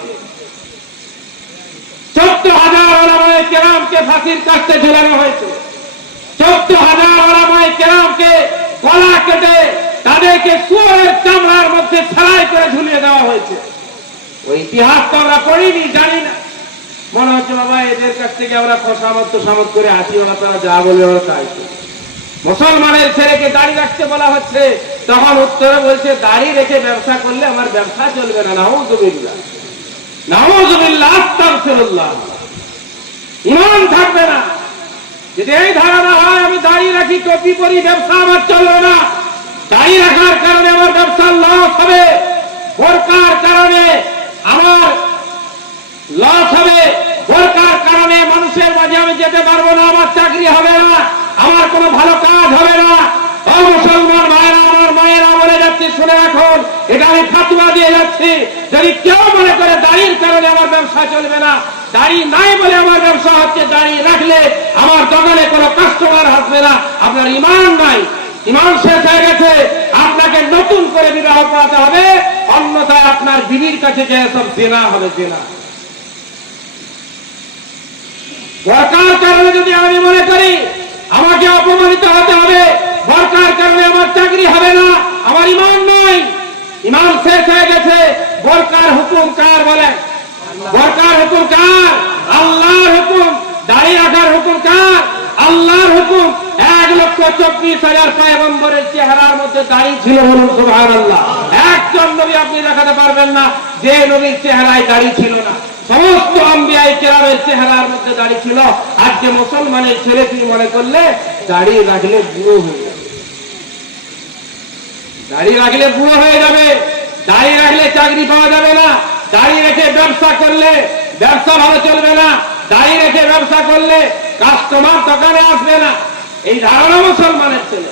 14,000 ওলামায়ে কেরামকে ফাঁসির কাস্টে ঝুলানো হয়েছে। 14,000 ওলামায়ে কেরামকে গলা কেটে তাদেরকে শুয়োরের চামড়ার মধ্যে সেলাই করে ঝুলিয়ে দেওয়া হয়েছে। ওই ইতিহাস তো আমরা পড়িনি, জানি না। মনে হচ্ছে বাবা এদের কাছ থেকে আমরা খসামত সামত করে আসি, ওরা তারা যা বলে ওরা তাই। মুসলমানের ছেলেকে দাড়ি রাখতে বলা হচ্ছে, তখন উত্তরে বলছে দাড়ি রেখে ব্যবসা করলে আমার ব্যবসা চলবে না। নাউযুবিল্লাহ, নাউযুবিল্লাহ, আস্তাগফিরুল্লাহ। ঈমান থাকবে না। যদি এই ধারণা হয় আমি দাড়ি রাখি, টুপি পরি, ব্যবসা আমার চলবে না, দাড়ি রাখার কারণে আমার ব্যবসার লস হবে, বোরকার কারণে আমার লস হবে, বোরকার কারণে মানুষের মাঝে আমি যেতে পারবো না, আমার চাকরি হবে না, আমার কোনো ভালো কাজ হবে না। ও মুসলমান ভাইরা, আমার মায়েরা বলে যাচ্ছে, শুনে রাখুন, এটা আমি ফাতোয়া দিয়ে যাচ্ছি। যদি কেউ মনে করে দাড়ির কারণে আমার ব্যবসা চলবে না, দাড়ি নাই বলে আমার ব্যবসা হচ্ছে, দাড়ি রাখলে আমার দোকানে কোনো কাস্টমার আসবে না, আপনার ঈমান নাই, ঈমান শেষ হয়ে গেছে, আপনাকে নতুন করে বিবাহ করাতে হবে, অন্যথায় আপনার বিবির কাছে গিয়ে সব জেনা হবে, জেনা। বোরকার কারণে যদি আমি মনে করি আমাকে অপমানিত হতে হবে, বোরকার কারণে আমার চাকরি হবে না, আমার ঈমান নয়, ঈমান শেষ হয়ে গেছে। বোরকার হুকুম কার বলেন? বোরকার হুকুম কার? আল্লাহর হুকুম। দাড়ি রাখার হুকুম কার? আল্লাহর হুকুম। 1,24,000 পয়গম্বরের চেহারার মধ্যে দাড়ি ছিল, বলুন সুবহানাল্লাহ। একজন নবী আপনি দেখাতে পারবেন না যে নবীর চেহারায় দাড়ি ছিল না। সমস্ত আম্বিয়ায়ে কেরামের চেহারার মধ্যে দাড়ি ছিল। আজকে মুসলমানের ছেলে তুই মনে করলে দাড়ি রাখলে বুড়ো হয়ে যাবে, দাড়ি রাখলে বুড়ো হয়ে যাবে, দাড়ি রাখলে চাকরি পাওয়া যাবে না, দাড়ি রেখে ব্যবসা করলে ব্যবসা ভালো চলবে না, দাড়ি রেখে ব্যবসা করলে কাস্টমার দোকানে আসবে না। এই ধারণা মুসলমানের ছেলে।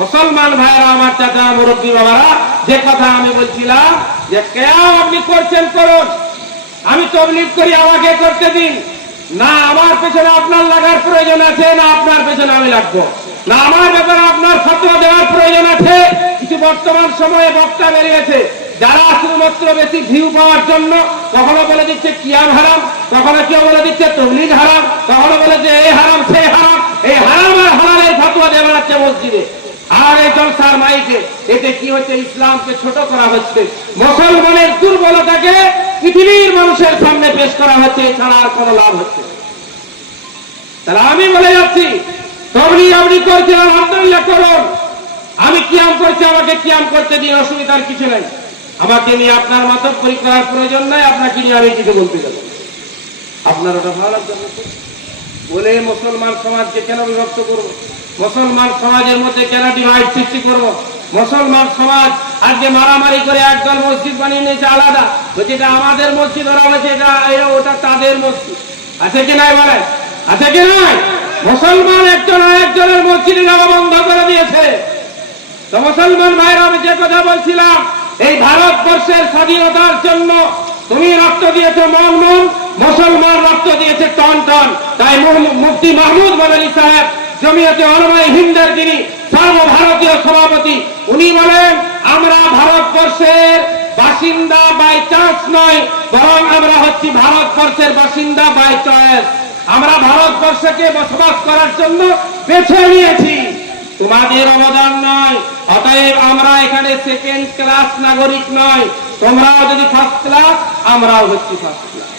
মুসলমান ভাইরা, আমার চাচা, মুরব্বী বাবারা, যে কথা আমি বলছিলাম যে কেউ আপনি করছেন করুন, আমি তবলিগ করি আমাকে করতে দিন, না আমার পেছনে আপনার লাগার প্রয়োজন আছে, না আপনার পেছনে আমি লাগবো, না আমার ব্যাপারে আপনার ফতোয়া দেওয়ার প্রয়োজন আছে। কিছু বর্তমান সময়ে বক্তা বেরিয়েছে যারা শুধুমাত্র বেশি ভিউ পাওয়ার জন্য কখনো বলে দিচ্ছে কিয়াম হারাম, কখনো কেউ বলে দিচ্ছে তবলিগ হারাম, কখনো বলে যে এই হারাম সে হারাম, এই হারাম আর হালালের ফতোয়া দেওয়া হচ্ছে মসজিদে আর এই জলসার মাইকে। এতে কি হচ্ছে? ইসলামকে ছোট করা হচ্ছে, মুসলমানের দুর্বলতাকে পৃথিবীর মানুষের সামনে পেশ করা হচ্ছে, এছাড়া আর কোনো লাভ হচ্ছে। তাহলে আমি বলে যাচ্ছি, তবলিগ আপনি করছেন আলহামদুলিল্লাহ করুন, আমি কিয়াম করছি আমাকে কিয়াম করতে দিন, অসুবিধার কিছু নাই। আমাকে নিয়ে আপনার মতো করার প্রয়োজন নাই, আপনাকে নিয়ে আমি কিছু বলতে যাব, আপনার ওটা ভালো লাগবে বলে মুসলমান সমাজকে কেন বিভক্ত করবো? মুসলমান সমাজের মধ্যে কেন ডিভাইড সৃষ্টি করবো? মুসলমান সমাজ আজকে মারামারি করে একদল মসজিদ বানিয়ে নিয়েছে আলাদা, বলছে এটা আমাদের মসজিদ, ওরা বলছে এটা ওটা তাদের মসজিদ। আছে কি নাই বলেন? আছে কি নাই? মুসলমান একজন আরেকজনের মসজিদে যাওয়া বন্ধ করে দিয়েছে। তো মুসলমান ভাইরা, আমি যে কথা বলছিলাম, এই ভারতবর্ষের স্বাধীনতার জন্য তুমি রক্ত দিয়েছো মন মন, মুসলমান রক্ত দিয়েছে টন টন। তাই মুফতি মাহমুদ মৌলভী সাহেব, জমিয়তে উলামায়ে হিন্দের যিনি সর্বভারতীয় সভাপতি, উনি বলেন আমরা ভারতবর্ষের বাসিন্দা বাই চান্স নয়, বরং আমরা হচ্ছি ভারতবর্ষের বাসিন্দা বাই চয়েস। আমরা ভারতবর্ষকে বসবাস করার জন্য বেছে নিয়েছি, তোমাদের অবদান নয়। অতএব আমরা এখানে সেকেন্ড ক্লাস নাগরিক নয়। তোমরাও যদি ফার্স্ট ক্লাস, আমরাও হচ্ছি ফার্স্ট ক্লাস।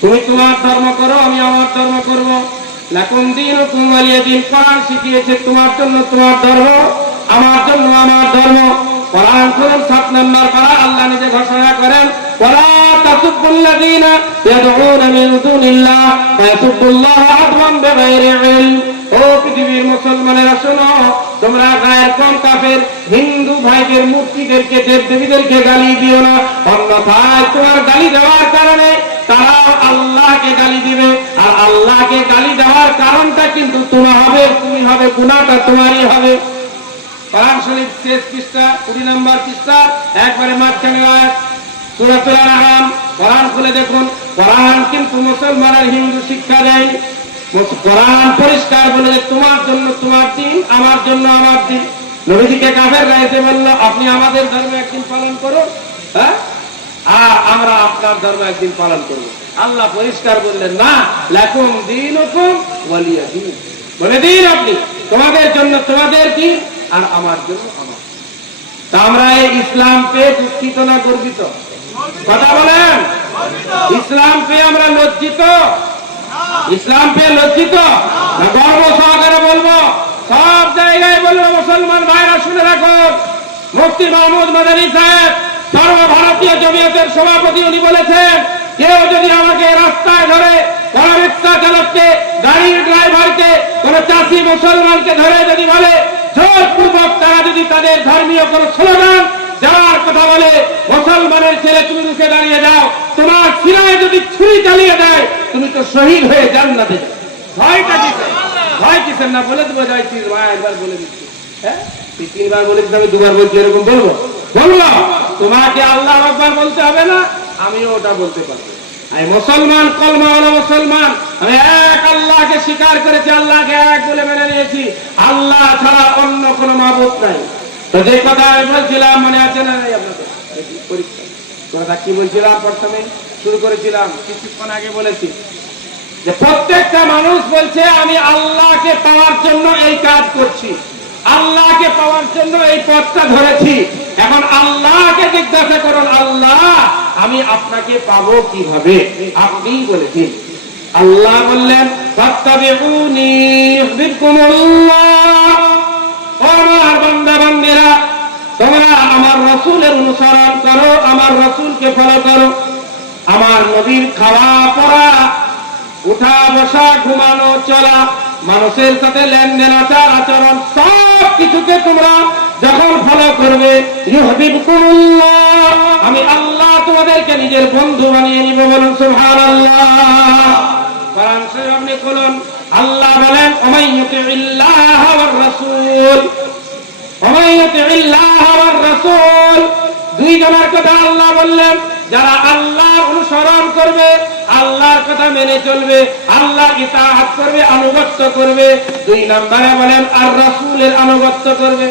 তুমি তোমার ধর্ম করো, আমি আমার ধর্ম করব। লাকুম দীনুকুম ওয়ালিয়া দীন। কোরআন শিখিয়েছে তোমার জন্য তোমার ধর্ম, আমার জন্য আমার ধর্ম। কোরআন খুলুন 7 নম্বর পারা, আল্লাহ নিজে ঘোষণা করেন, ওয়ালা তাসুবুল্লাযীনা ইয়াদউনা মিন দুনিল্লাহ ফায়াসুবুল্লাহ আদওয়ান বিগাইরি ইলম। ও পৃথিবীর মুসলমানেরা শোনো, তোমরা গায়ের কম কাফের হিন্দু ভাইদের মূর্তিদেরকে দেবদেবীদেরকে গালি দিও না, অন্যথায় তোমার গালি দেওয়ার কারণে তারাও আল্লাহকে গালি দিবে। আর আল্লাহকে গালি দেওয়ার কারণটা কিন্তু তুমি হবে, গুনাহটা তোমারই হবে। কোরআন শরীফ শেষ পৃষ্ঠা 20 নম্বর পৃষ্ঠা একবারে মাঝখানে আয়াত, সূরাতুল আনআম। কোরআন খুলে দেখুন, কোরআন কিন্তু মুসলমান আর হিন্দু শিক্ষা দেয়নি। কোরআন পরিষ্কার বলে যে তোমার জন্য তোমার দিন, আমার জন্য আমার দিন। নবীজিকে কাফেররা এসে বলল, আপনি আমাদের ধর্ম একদিন পালন করুন, হ্যাঁ, আর আমরা আপনার ধর্ম একদিন পালন করব। আল্লাহ পরিষ্কার বললেন, না, লাকুম দীনুকুম ওয়ালিয়া দীন। বলে দিন আপনি, তোমাদের জন্য তোমাদের দিন আর আমার জন্য আমার। তা আমরা এই ইসলাম পেয়ে দুঃখিত না গর্বিত? কথা বলেন। ইসলাম পেয়ে আমরা লজ্জিত? ইসলাম পেয়ে লজ্জিত না গর্ব সহকারে বলবো? সব জায়গায় বলবো, মুসলমান ভাইরা শুনে রাখুন, মুফতি মাহমুদ মাদানী সাহেব সর্বভারতীয় জমিয়তের সভাপতি, উনি বলেছেন, কেউ যদি আমাকে রাস্তায় ধরে, কোন রিক্সা চালককে, গাড়ির ড্রাইভারকে, কোন চাষি মুসলমানকে ধরে যদি বলে, জোরপূর্বক তারা যদি তাদের ধর্মীয় কোন স্লোগান যাওয়ার কথা বলে, মুসলমানের ছেলে তুমি রুখে দাঁড়িয়ে যাও, তোমার সিনায় যদি ছুরি চালিয়ে দেয়, তুমি তো শহীদ হয়ে জান্নাতে যাবে। ভয়টা কিসের? ভয় কিসের? না বলে দেবো, যাই একবার বলে দিচ্ছি, হ্যাঁ, 3বার বলে দিতে হবে, 2বার বলছি, এরকম বলবো? তোমাকে আল্লাহ আকবার বলতে হবে না, আমিও ওটা বলতে পারবো। আমি মুসলমান, কলমাওয়ালা মুসলমান, আমি এক আল্লাহকে স্বীকার করেছি, আল্লাহকে এক বলে মেনে নিয়েছি, আল্লাহ ছাড়া অন্য কোনো মাবুদ নাই। তো যে কথা আমি বলছিলাম, মনে আছে না নাই আপনাদের? পরীক্ষা কথা কি বলছিলাম? প্রথমে শুরু করেছিলাম, কিছুক্ষণ আগে বলেছি যে প্রত্যেকটা মানুষ বলছে আমি আল্লাহকে পাওয়ার জন্য এই কাজ করছি, আল্লাহকে পাওয়ার জন্য এই পথটা ধরেছি। এখন আল্লাহকে জিজ্ঞাসা করুন, আল্লাহ আমি আপনাকে পাবো কিভাবে? আপনি বলেছেন, আল্লাহ বললেন, ফাত্তাবিউনি ইউহবিবকুমুল্লাহ। ও আমার বান্দা বান্দিরা, তোমরা আমার রাসূলের অনুসরণ করো, আমার রাসূলকে ফলো করো। আমার নবীর খাওয়া পড়া, উঠা বসা, ঘুমানো, চলা, মানুষের সাথে লেনদেন, আচার আচরণ, সব কিছুকে তোমরা যখন ফলো করবে, ইউহবিবকুমুল্লাহ, আমি আল্লাহ তোমাদেরকে নিজের বন্ধু বানিয়ে নিব। বলুন সুবহানাল্লাহ। কোরআন শরীফ আপনি খুলুন, আল্লাহ বলেন, ওমাই ইউতিইল্লাহ ওয়ার রাসূল, ওমাই ইউতিইল্লাহ ওয়ার রাসূল। 2 জনের কথা আল্লাহ বললেন, যারা আল্লাহর অনুসরণ করবে, আল্লাহর কথা মেনে চলবে, আল্লাহর ইতাআত করবে, আনুগত্য করবে। 2 নম্বরে বলেন আর রাসূলের আনুগত্য করবে।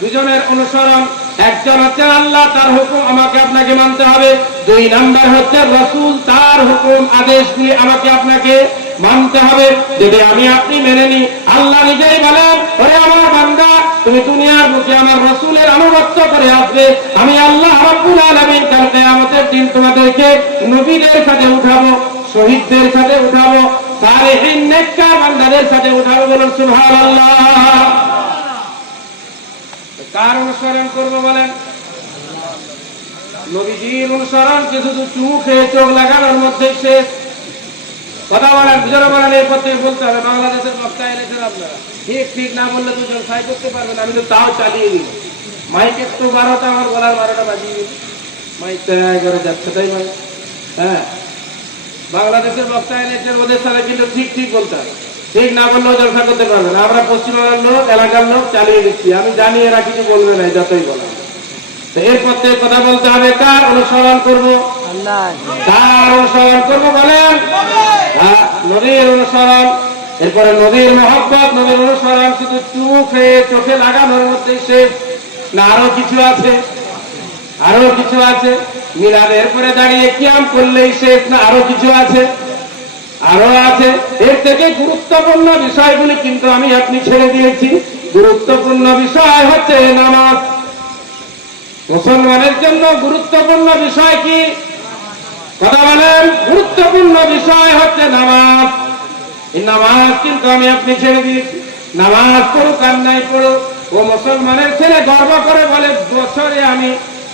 2 জনের অনুসরণ, একজন হচ্ছে আল্লাহ, তার হুকুম আমাকে আপনাকে মানতে হবে। 2 নম্বর হচ্ছে রাসূল, তার হুকুম আদেশগুলি আমাকে আপনাকে মানতে হবে। যদি আমি আপনি মেনে নিই, আল্লাহ নিজেই বলেন, ওরে আমার বান্দা, তুমি দুনিয়ার বুকে আমার রাসূলের আনুগত্য করে আসবে, আমি আল্লাহ রাব্বুল আলামিন কাল কিয়ামতের দিন তোমাদেরকে নবীদের সাথে উঠাবো, শহীদদের সাথে উঠাবো, সালেহিন নেককার বান্দাদের সাথে উঠাবো। বলুন সুবহানাল্লাহ। কার অনুসরণ করবো বলেন? নবীজির অনুসরণ কি শুধু চুমু খেয়ে চোখ লাগানোর মধ্যে শেষ? কথা বলেন, বুঝানো বলেন, এই পথে বলতে হবে। বাংলাদেশের বক্তা এনেছেন আপনারা, ঠিক না বললে 2 জন সাই করতে পারবেন, আমি তো তাও চালিয়ে দিই। মাইক একটু 12টা, আমার বলার 12টা বাজিয়ে দিই, মাইকটা একবারে যাচ্ছে, তাই ভাই? হ্যাঁ, বাংলাদেশের বক্তা এনেছেন, ওদের সাথে কিন্তু ঠিক বলতে হবে, ঠিক না বললেও জলসা করতে পারবেন। আমরা পশ্চিমবঙ্গের লোক, এলাকার লোক চালিয়ে দিচ্ছি, আমি জানি এরা কিছু বলবে না, যতই বলা। তো এর পথে কথা বলতে হবে, কার অনুসরণ করবো? কার অনুসরণ করবো বলেন? নবীর অনুসরণ। এরপরে নবীর মহব্বত, নবীর অনুসরণ শুধু চুমু খেয়ে চোখে লাগানোর মধ্যে শেষ না? আরো কিছু আছে, আরো কিছু আছে। মিলাদের পরে দাঁড়িয়ে কিয়াম করলেই শেষ না? আরো কিছু আছে, আরো আছে। এর থেকে গুরুত্বপূর্ণ বিষয়গুলি কিন্তু আমি আপনি ছেড়ে দিয়েছি। গুরুত্বপূর্ণ বিষয় হচ্ছে নামাজ। মুসলমানের জন্য গুরুত্বপূর্ণ বিষয় কি? কথা বলেন। গুরুত্বপূর্ণ বিষয় হচ্ছে নামাজ। এই নামাজ কিন্তু আমি আপনি ছেড়ে দিয়েছি। নামাজ পড়ুক আর নাই পড়ুক, ও মুসলমানের ছেলে গর্ব করে বলে বছরে আমি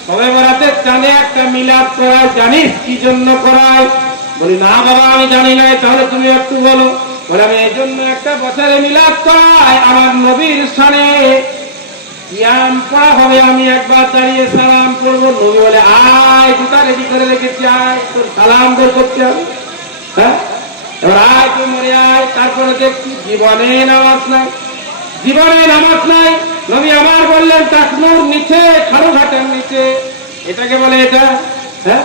সবে বরাতের চাঁদে একটা মিলাদ করাই। জানিস কি জন্য করাই? বলি না বাবা আমি জানি নাই। তাহলে তুমি একটু বলো। বলে আমি এই জন্য একটা বছরে মিলাদ করাই, আমার নবীর শানে কিয়াম পড়া হবে। আমি একবার দাঁড়িয়ে সালাম পড়বো। নবী বলে আয়, জুতা রেডি করে রেখেছি, আয় তোর সালাম বের করতে হবে। হ্যাঁ, এবার আয় তুই মরে আয়। তারপরে দেখছি জীবনে নামাজ নাই, জীবনে নামাজ নাই। নবী আমার বললেন টাকনুর নিচে, খারুঘাটের নিচে, এটাকে বলে এটা, হ্যাঁ,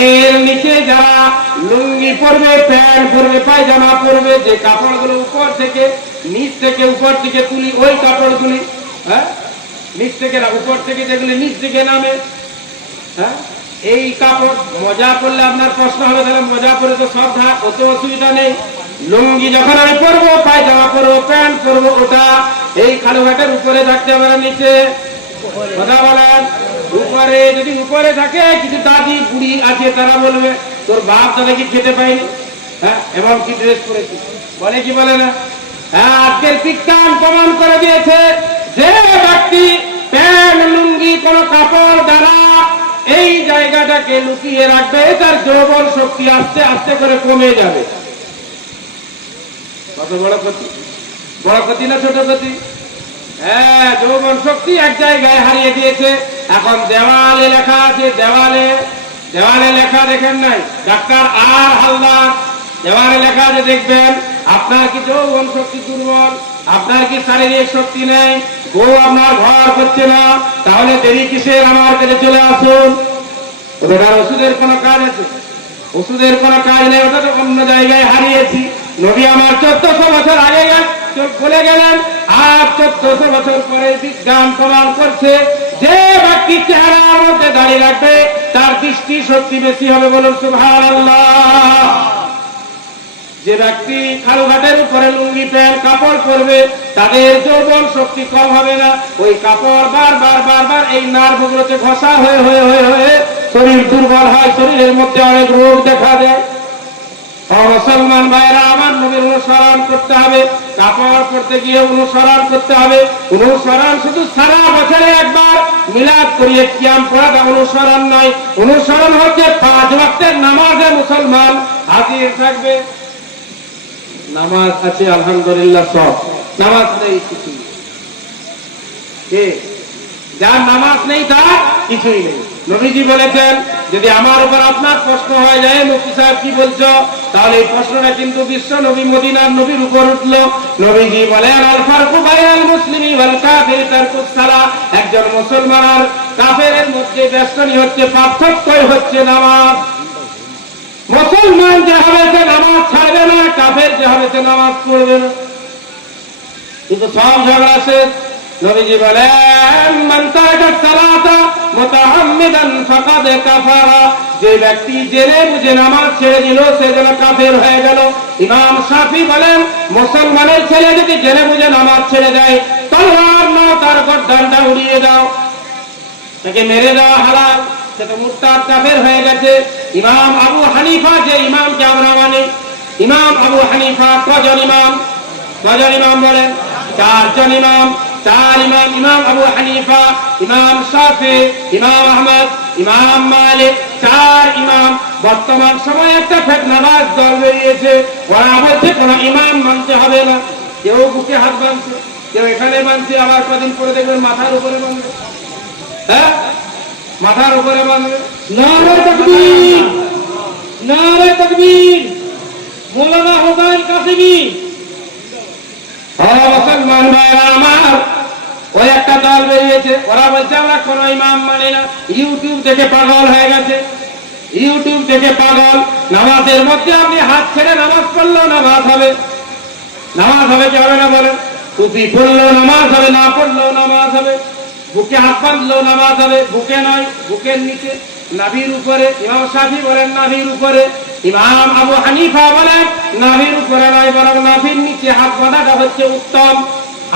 এর নিচে যারা লুঙ্গি পরবে, প্যান্ট পরবে, পায়জামা পরবে, যে কাপড়গুলো উপর থেকে নিচ থেকে উপর থেকে তুলি, ওই কাপড়গুলি, হ্যাঁ, নিচ থেকে না উপর থেকে যেগুলি নিচ থেকে নামে, হ্যাঁ, এই কাপড়। মজা করলে আপনার প্রশ্ন হবে তাহলে মজা করে তো সব ঢাক, অত অসুবিধা নেই। লুঙ্গি যখন আমি পরবো, পায়জামা পরবো, প্যান্ট পরবো, ওটা এই খালুঘাটের উপরে থাকতে পারে, নিচে। কথা বলেন। উপরে যদি উপরে থাকে, কিছু দাদি বুড়ি আছে তারা বলবে তোর বাপ দাদা কি খেতে পাইনি, হ্যাঁ, এবং কি ড্রেস পরেছি, বলে কি বলে না? হ্যাঁ, আজকের বিজ্ঞান প্রমাণ করে দিয়েছে যে ব্যক্তি প্যান্ট লুঙ্গি কোন কাপড় দ্বারা এই জায়গাটাকে লুকিয়ে রাখবে, তার যৌবন শক্তি আস্তে আস্তে করে কমে যাবে। কত বড় ক্ষতি! বড় ক্ষতি না ছোট ক্ষতি? হ্যাঁ, যৌবন শক্তি এক জায়গায় হারিয়ে দিয়েছে। এখন দেওয়ালে লেখা আছে, দেওয়ালে দেওয়ালে লেখা দেখেন নাই? ডাক্তার আর হালদার, দেওয়ালে লেখা আছে দেখবেন। আপনার কি যৌবন শক্তি দুর্বল? আপনার কি শারীরিক শক্তি নেই? বউ আপনার ঘর করছে না? তাহলে দেরি কিসের? আমার কাছে চলে আসুন। ওটার ওষুধের কোন কাজ আছে? ওষুধের কোন কাজ নেই, ওটা তো অন্য জায়গায় হারিয়েছি। নবী আমার 1400 বছর আগে বলে গেলেন, আর 1400 বছর পরে বিজ্ঞান প্রমাণ করছে যে ব্যক্তি চেহারার মধ্যে দাঁড়িয়ে রাখবে তার দৃষ্টি শক্তি বেশি হবে। বলুন সুবহানাল্লাহ। যে ব্যক্তি খালুঘাটের উপরে লুঙ্গি প্যান্ট কাপড় পরবে তাদের যৌবন শক্তি কম হবে না। ওই কাপড় বারবার বারবার এই নার্ভগুলোতে ঘষা হয়ে হয়ে হয়ে হয়ে শরীর দুর্বল হয়, শরীরের মধ্যে অনেক রোগ দেখা দেয়। মুসলমান ভাইরা আমার, নবীর অনুসরণ করতে হবে। কাপড় পরতে গিয়ে অনুসরণ করতে হবে। অনুসরণ শুধু সারা বছরে একবার মিলাদ করিয়ে কিয়াম পড়াটা অনুসরণ নয়। অনুসরণ হচ্ছে 5 ওয়াক্তের নামাজে মুসলমান হাজির থাকবে। নামাজ আছে আলহামদুলিল্লাহ, সব। নামাজ নেই কিছু, যার নামাজ নেই তার কিছুই নেই। নবীজি বলেছেন যদি আমার উপর আপনার প্রশ্ন হয়ে যায় মুফতি সাহেব কি বলছো, তাহলে এই প্রশ্নটা কিন্তু বিশ্ব নবী মদিনার নবীর উপর উঠলো। নবীজি বলেন আল ফারকু বাইনাল মুসলিমি ওয়াল কাফির তারকুস সালাহ। একজন মুসলমান আর কাফেরের মধ্যে বেষ্টনী হচ্ছে, পার্থক্যই হচ্ছে নামাজ। মুসলমান যে হবে সে নামাজ ছাড়বে না, কাফের যে হবে সে নামাজ পড়বে না। কিন্তু সব ঝগড়া শেষ। নবীজি বলেন মান তারাকা সালাতা মুতাআম্মিদান ফাকাদ কাফারা। যে ব্যক্তি জেনে বুঝে নামাজ ছেড়ে দিল সে যেন কাফের হয়ে গেল। ইমাম শাফি বলেন মুসলমানের ছেলে যদি জেনে বুঝে নামাজ ছেড়ে দেয়, তলোয়ার নাও তার গর্দানটা উড়িয়ে দাও, তাকে মেরে দেওয়া হালাল, সে তো মুরতাদ কাফের হয়ে গেছে। ইমাম আবু হানিফা, যে ইমামকে আমরা মানি, ইমাম আবু হানিফা কজন ইমাম? কজন ইমাম বলেন? 4 জন ইমাম। 4 ইমাম, ইমাম আবু হানিফা, ইমাম শাফি, ইমাম আহমদ, ইমাম মালিক, 4 ইমাম। বর্তমান সময়ে একটা ফিতনাবাজ দল বেরিয়েছে, ওরা বলছে কোন ইমাম মানতে হবে না। কেউ বুকে হাত বাঁধছে, কেউ এখানে বাঁধছে, আবার কদিন পরে দেখবেন মাথার উপরে বাঁধবে। হ্যাঁ, মাথার উপরে বাঁধবে। নারে তাকবীর, নারে তাকবীর, মৌলানা হুসাইন কাসেমী। মুসলমান ভাইরা আমার, ওই একটা দল বেরিয়েছে, ওরা বলছে আমরা কোন ইমাম মানি না। ইউটিউব থেকে পাগল হয়ে গেছে, ইউটিউব থেকে পাগল। নামাজের মধ্যে আপনি হাত ছেড়ে নামাজ পড়লেও নামাজ হবে। নামাজ হবে কি হবে না বলেন? টুপি পড়লেও নামাজ হবে, না পড়লেও নামাজ হবে। বুকে হাত বাঁধলেও নামাজ হবে। বুকে নয়, বুকের নিচে, নাভির উপরে। ইমাম শাফি বলেন নাভির উপরে। ইমাম আবু হানিফা বলেন নাভির উপরে নয়, বরং নাভির নিচে হাত বাঁধাটা হচ্ছে উত্তম।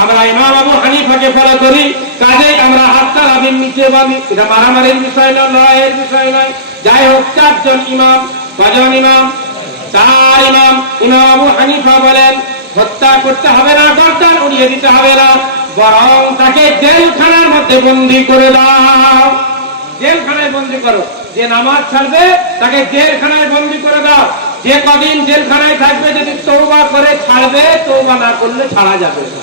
আমরা ইমাম আবু হানিফাকে ফলো করি, কাজেই আমরা হাতটা নাভির নিচে বাঁধি। এটা মারামারির বিষয় নয়, লড়াইয়ের বিষয় নয়। যাই হোক, 4 জন ইমাম, কজন ইমাম? 4 ইমাম। ইমাম আবু হানিফা বলেন হত্যা করতে হবে না, গর্দান উড়িয়ে দিতে হবে না, বরং তাকে জেলখানার মধ্যে বন্দী করে দাও। জেলখানায় বন্দী করো। যে নামাজ ছাড়বে তাকে জেলখানায় বন্দী করে দাও। যে কদিন জেলখানায় থাকবে, যদি তওবা করে ছাড়বে, তওবা না করলে ছাড়া যাবে না।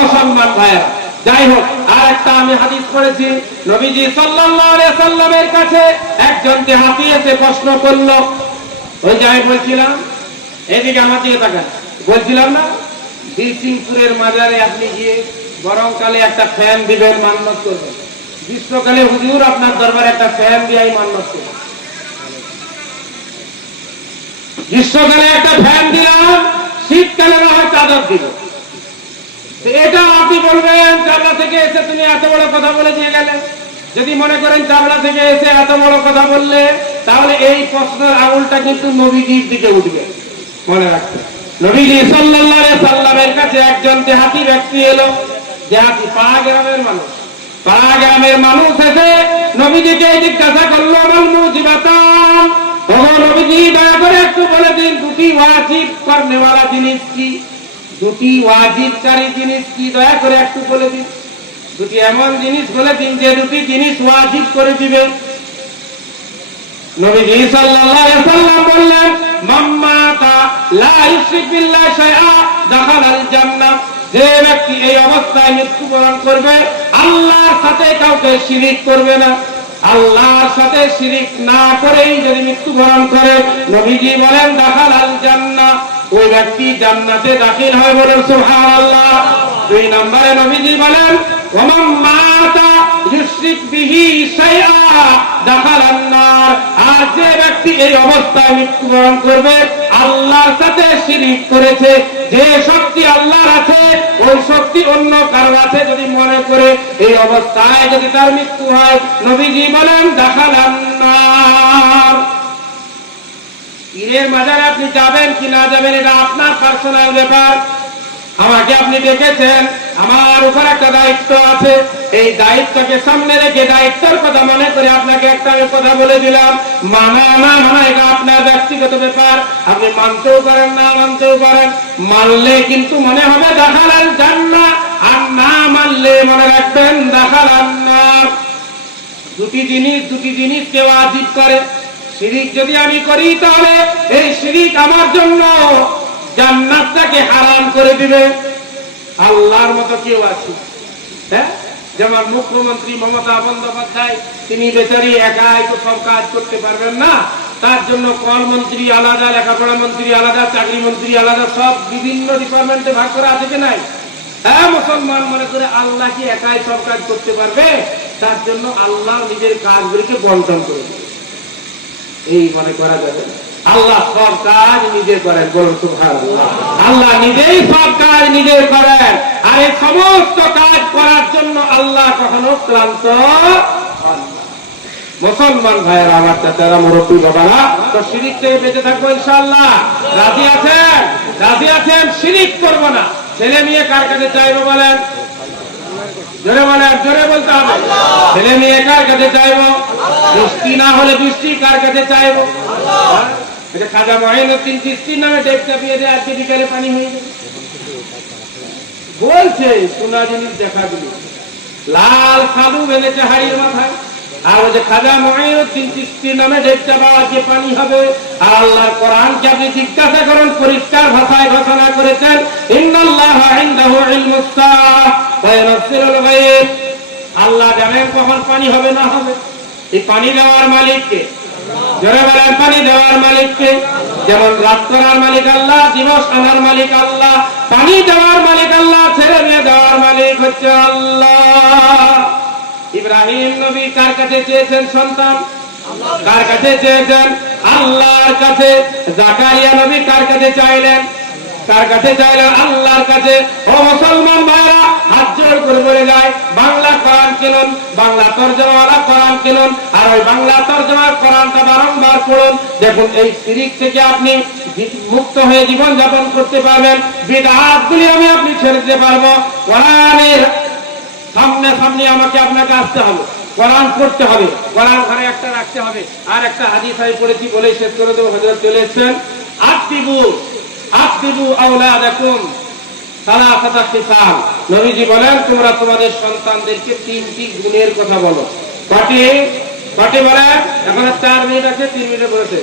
মুসলমান ভাইরা, যাই হোক, আর একটা আমি হাদিস পড়েছি, নবীজি সাল্লাল্লাহু আলাইহি সাল্লামের কাছে একজন দেহাতি এসে প্রশ্ন করলো। ওই যে আমি বলছিলাম, এদিকে আমার দিকে তাকান, বলছিলাম না বীরসিংপুরের মাজারে আপনি গিয়ে গরমকালে একটা ফ্যান দিবেন, মান্নত করবেন। গ্রীষ্মকালে হুজুর আপনার দরবারে একটা ফ্যান দিয়ে মান্নত করবেন। গ্রীষ্মকালে একটা ফ্যান দিলাম, শীতকালে না হয় চাদর দিব। এটা আপনি বলবেন চাবলা থেকে এসে তুমি এত বড় কথা বলে দিয়ে গেলে। যদি মনে করেন চাবলা থেকে এসে এত বড় কথা বললে, তাহলে এই প্রশ্নের আঙুলটা কিন্তু নবীজির দিকে উঠবে। মনে রাখতে, নবীজি সাল্লাল্লাহু আলাইহি সাল্লামের কাছে একজন দেহাতি ব্যক্তি এলো। দেহাতি পাড়া গ্রামের মানুষ। পাড়া গ্রামের মানুষ এসে নবীজিকে জিজ্ঞাসা করলো, আল মুজিবাতান, ও নবীজি দয়া করে একটু বলে দিন, দুটি ওয়াজিব করনেওয়ালা জিনিস কি? দুটি ওয়াজিবকারী জিনিস কি? দয়া করে একটু বলে দিন। দুটি এমন জিনিস বলে দিন যে দুটি জিনিস ওয়াজিব করে দিবে। নবীজি সাল্লাল্লাহু আলাইহি ওয়াসাল্লাম বললেন, মাম্মাতা লা ইউশরিক বিল্লাহি শাইআ দাখালাল জান্নাহ। যে ব্যক্তি এই অবস্থায় মৃত্যুবরণ করবে, আল্লাহর সাথে কাউকে শিরিক করবে না, আল্লাহর সাথে শিরিক না করেই যদি মৃত্যুবরণ করে, নবীজি বলেন দাখালাল জান্নাহ, ওই ব্যক্তি জান্নাতে দাখিল হয়। বলেন সুবহানাল্লাহ। 2 নম্বরে নবীজি বলেন, ওমান মাতা ইউশরিক বিহি শাইআ দাখালান নার। আর যে ব্যক্তি এই অবস্থায় মৃত্যুবরণ করবে, আল্লাহর সাথে শিরিক করেছে, যে শক্তি আল্লাহর আছে ওই শক্তি অন্য কারো আছে যদি মনে করে, এই অবস্থায় যদি তার মৃত্যু হয়, নবীজি বলেন দাখালান নার। পীরের মাজারে আপনি যাবেন কি না যাবেন, এটা আপনার পার্সোনাল ব্যাপার। আমাকে আপনি ডেকেছেন, আমার উপর একটা দায়িত্ব আছে। এই দায়িত্বকে সামনে রেখে, দায়িত্বের কথা মনে করে আপনাকে একটা আমি কথা বলে দিলাম। মানা না মানা এটা আপনার ব্যক্তিগত ব্যাপার। আপনি মানতেও পারেন, না মানতেও পারেন। মানলে কিন্তু মনে হবে দাখালাল জান্নাহ, আর না মানলে মনে রাখবেন দাখালান নার। দুটি জিনিসকে ওয়াজিব করে। শিরিক যদি আমি করি, তাহলে এই শিরিক আমার জন্য জান্নাতটাকে হারাম করে দিবে। আল্লাহর মতো কেউ আছে? হ্যাঁ, যেমন মুখ্যমন্ত্রী মমতা বন্দ্যোপাধ্যায়, তিনি বেচারি একাই তো সব কাজ করতে পারবেন না। তার জন্য কল মন্ত্রী আলাদা, লেখাপড়া মন্ত্রী আলাদা, চাকরি মন্ত্রী আলাদা, সব বিভিন্ন ডিপার্টমেন্টে ভাগ করা আছে কি নাই? হ্যাঁ, মুসলমান মনে করে আল্লাহ কি একাই সব কাজ করতে পারবে? তার জন্য আল্লাহ নিজের কাজগুলিকে বন্টন করে দেবে। এই মনে করা যাবে না। আল্লাহ সব কাজ নিজে করেন। বলুন সুবহানাল্লাহ। আল্লাহ নিজেই সব কাজ নিজে করেন, আর এই সমস্ত কাজ করার জন্য আল্লাহ কখনো ক্লান্ত হন না। মুসলমান ভাইয়েরা, আমার চাচারা, মুরব্বী বাবারা, তো শিরিক থেকে বেঁচে থাকবো ইনশাআল্লাহ। রাজি আছেন? রাজি আছেন? শিরিক করবো না। ছেলে মেয়ে কার কাছে চাইবো বলেন? জোরে বলেন, জোরে বলতে হবে। ছেলে মেয়ে কার কাছে চাইবো? বৃষ্টি না হলে বৃষ্টি কার কাছে চাইবো? খাজা মঈনুদ্দিন চিশতির নামে ডেক চাপিয়ে দেয়, আজকে বিকালে পানি হয়ে যাবে বলছে। সোনা জিনিস দেখা দিল, লাল সাধু বেঁধেছে হাড়ির মাথায়, আর ওই যে খাজা মঈনুদ্দিন চিশতির নামে ডেক চাপা, আজকে পানি হবে। আর আল্লাহর কোরআনকে আপনি জিজ্ঞাসা করেন, পরিষ্কার ভাষায় ঘোষণা করেছেন, ইন্নাল্লাহা ইনদাহু ইলমুস সাআহ ওয়া ইউনাজ্জিলুল গায়ব। আল্লাহ জানেন কখন পানি হবে না হবে। এই পানি দেওয়ার মালিককে, জোরে বলেন, পানি দেওয়ার মালিককে। যেমন রাত করার মালিক আল্লাহ, দিবস আনার মালিক আল্লাহ, পানি দেওয়ার মালিক আল্লাহ, ছেলে মেয়ে দেওয়ার মালিক হচ্ছে আল্লাহ। ইব্রাহিম নবী কার কাছে চেয়েছেন সন্তান? কার কাছে চেয়েছেন? আল্লাহর কাছে। জাকারিয়া নবী কার কাছে চাইলেন? কার কাছে চাইলেন? আল্লাহর কাছে। ও মুসলমান ভাইরা, হাত জোড় জোর করে বলে যায় বাংলা কোরআন কিনুন, বাংলা তরজমাওয়ালা কোরআন কিনুন, আর ওই বাংলা তরজমার কোরআনটা বারংবার পড়ুন। দেখুন এই শিরক থেকে আপনি মুক্ত হয়ে জীবন যাপন করতে পারবেন, বিদআতগুলি আপনি ছেড়ে দিতে পারবো। কোরআনের সামনে সামনে আমাকে আপনাকে আসতে হবে, কোরআন পড়তে হবে, কোরআন ঘরে একটা রাখতে হবে। আর একটা হাদিস আমি পড়েছি বলে শেষ করে দেবো, হযরত চলেছেন আতিবু আওলাদাকুম সালাসাতা খিসাল। নবীজি বলেন তোমরা তোমাদের সন্তানদেরকে তিনটি গুণের কথা বলো। কটি বলেন? এখন 4 মিনিট আছে, 3 মিনিটে বলেছে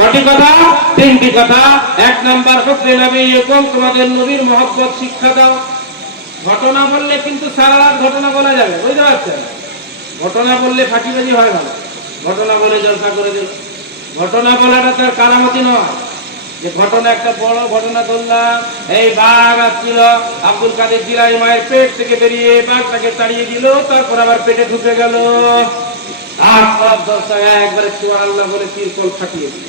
কটি কথা? 3টি কথা। 1 নাম্বার হচ্ছে নবীকুম, তোমাদের নবীর মহব্বত শিক্ষা দাও। ঘটনা বললে কিন্তু সারা রাত ঘটনা বলা যাবে, বুঝতে পারছেন? ঘটনা বললে ফাঁকিবাজি হয় ভালো, ঘটনা বলে জলসা করে দিল। ঘটনা বলাটা তার কারামতি নয় যে ঘটনা একটা বড় ঘটনা ধরলাম, এই বাঘ আসছিল, আব্দুল কাদের জিলানী মায়ের পেট থেকে বেরিয়ে বাঘটাকে তাড়িয়ে দিল, তারপর আবার পেটে ঢুকে গেল, আর সব দর্শক একবারে সুবহানাল্লাহ বলে তিরপল ফাটিয়ে দিল।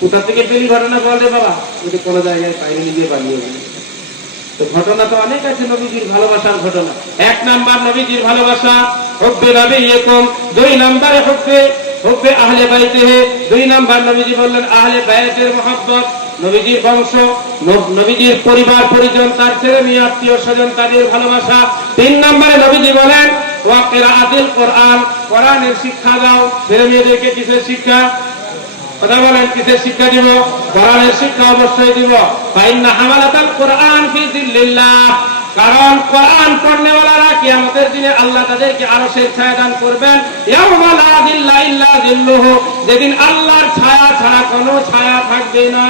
কোথা থেকে পেলি ঘটনা বলে বাবা? যদি কোনো জায়গায় পাইনি, নিজে বানিয়ে দিল। তো ঘটনা তো অনেক আছে নবীজির ভালোবাসার ঘটনা। 1 নাম্বার নবীজির ভালোবাসা, হুব্বে নবিয়্যিকুম। 2 নম্বরে হুব্বে আহলে বাইতিহি। 2 নাম্বার নবীজি বললেন আহলে বাইতের মহব্বত, নবীজির বংশ, নবীজির পরিবার পরিজন, তার ছেলে মেয়ে আত্মীয় স্বজন, তাদের ভালোবাসা। 3 নম্বরে নবীজি বলেন ওয়া কিরাআতিল কোরআন, কোরআনের শিক্ষা দাও। ছেলে মেয়েদেরকে কিসের শিক্ষা? কথা বলেন, কিসের শিক্ষা দিব? কোরআনের শিক্ষা অবশ্যই দিব। ফাইন্না হামালাতাল কোরআন ফি যিল্লিল্লাহ, কারণ কোরআন পড়নেওয়ালারা কিয়ামতের দিনে আল্লাহ তাদেরকে আরশের ছায়া দান করবেন। ইয়াউমা লা যিল্লা ইল্লা যিল্লুহু, যেদিন আল্লাহর ছায়া ছাড়া কোনো ছায়া থাকবে না,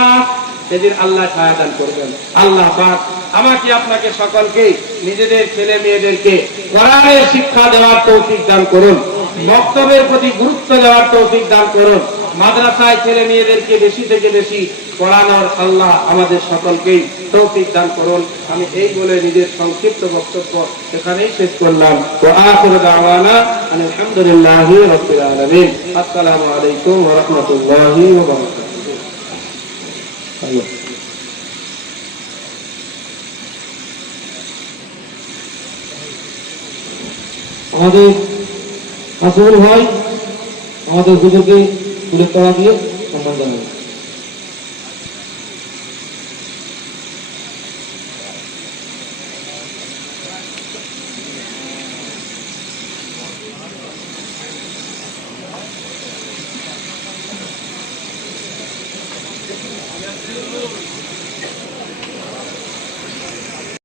সেদিন আল্লাহ ছায়া দান করবেন। আল্লাহ পাক আমাকে আপনাকে সকলকে নিজেদের ছেলে মেয়েদেরকে কোরআনের শিক্ষা দেওয়ার তৌফিক দান করুন, বক্তব্যের প্রতি গুরুত্ব দেওয়ার তৌফিক দান করুন, মাদ্রাসায় ছেলে মেয়েদেরকে বেশি থেকে বেশি পড়ানোর আল্লাহ আমাদের সকলকেই তৌফিক দান করুন। আমি এই বলে নিজের সংক্ষিপ্ত বক্তব্য এখানেই শেষ করলাম। ওয়া আখিরু দাওয়ানা আলহামদুলিল্লাহি রাব্বিল আলামিন। আসসালামু আলাইকুম ওয়া রাহমাতুল্লাহি ওয়া বারাকাতুহু। আমাদের আসল ভাই আমাদের হুজুরকে ফুলের তোড়া দিয়ে সম্মান জানাবেন।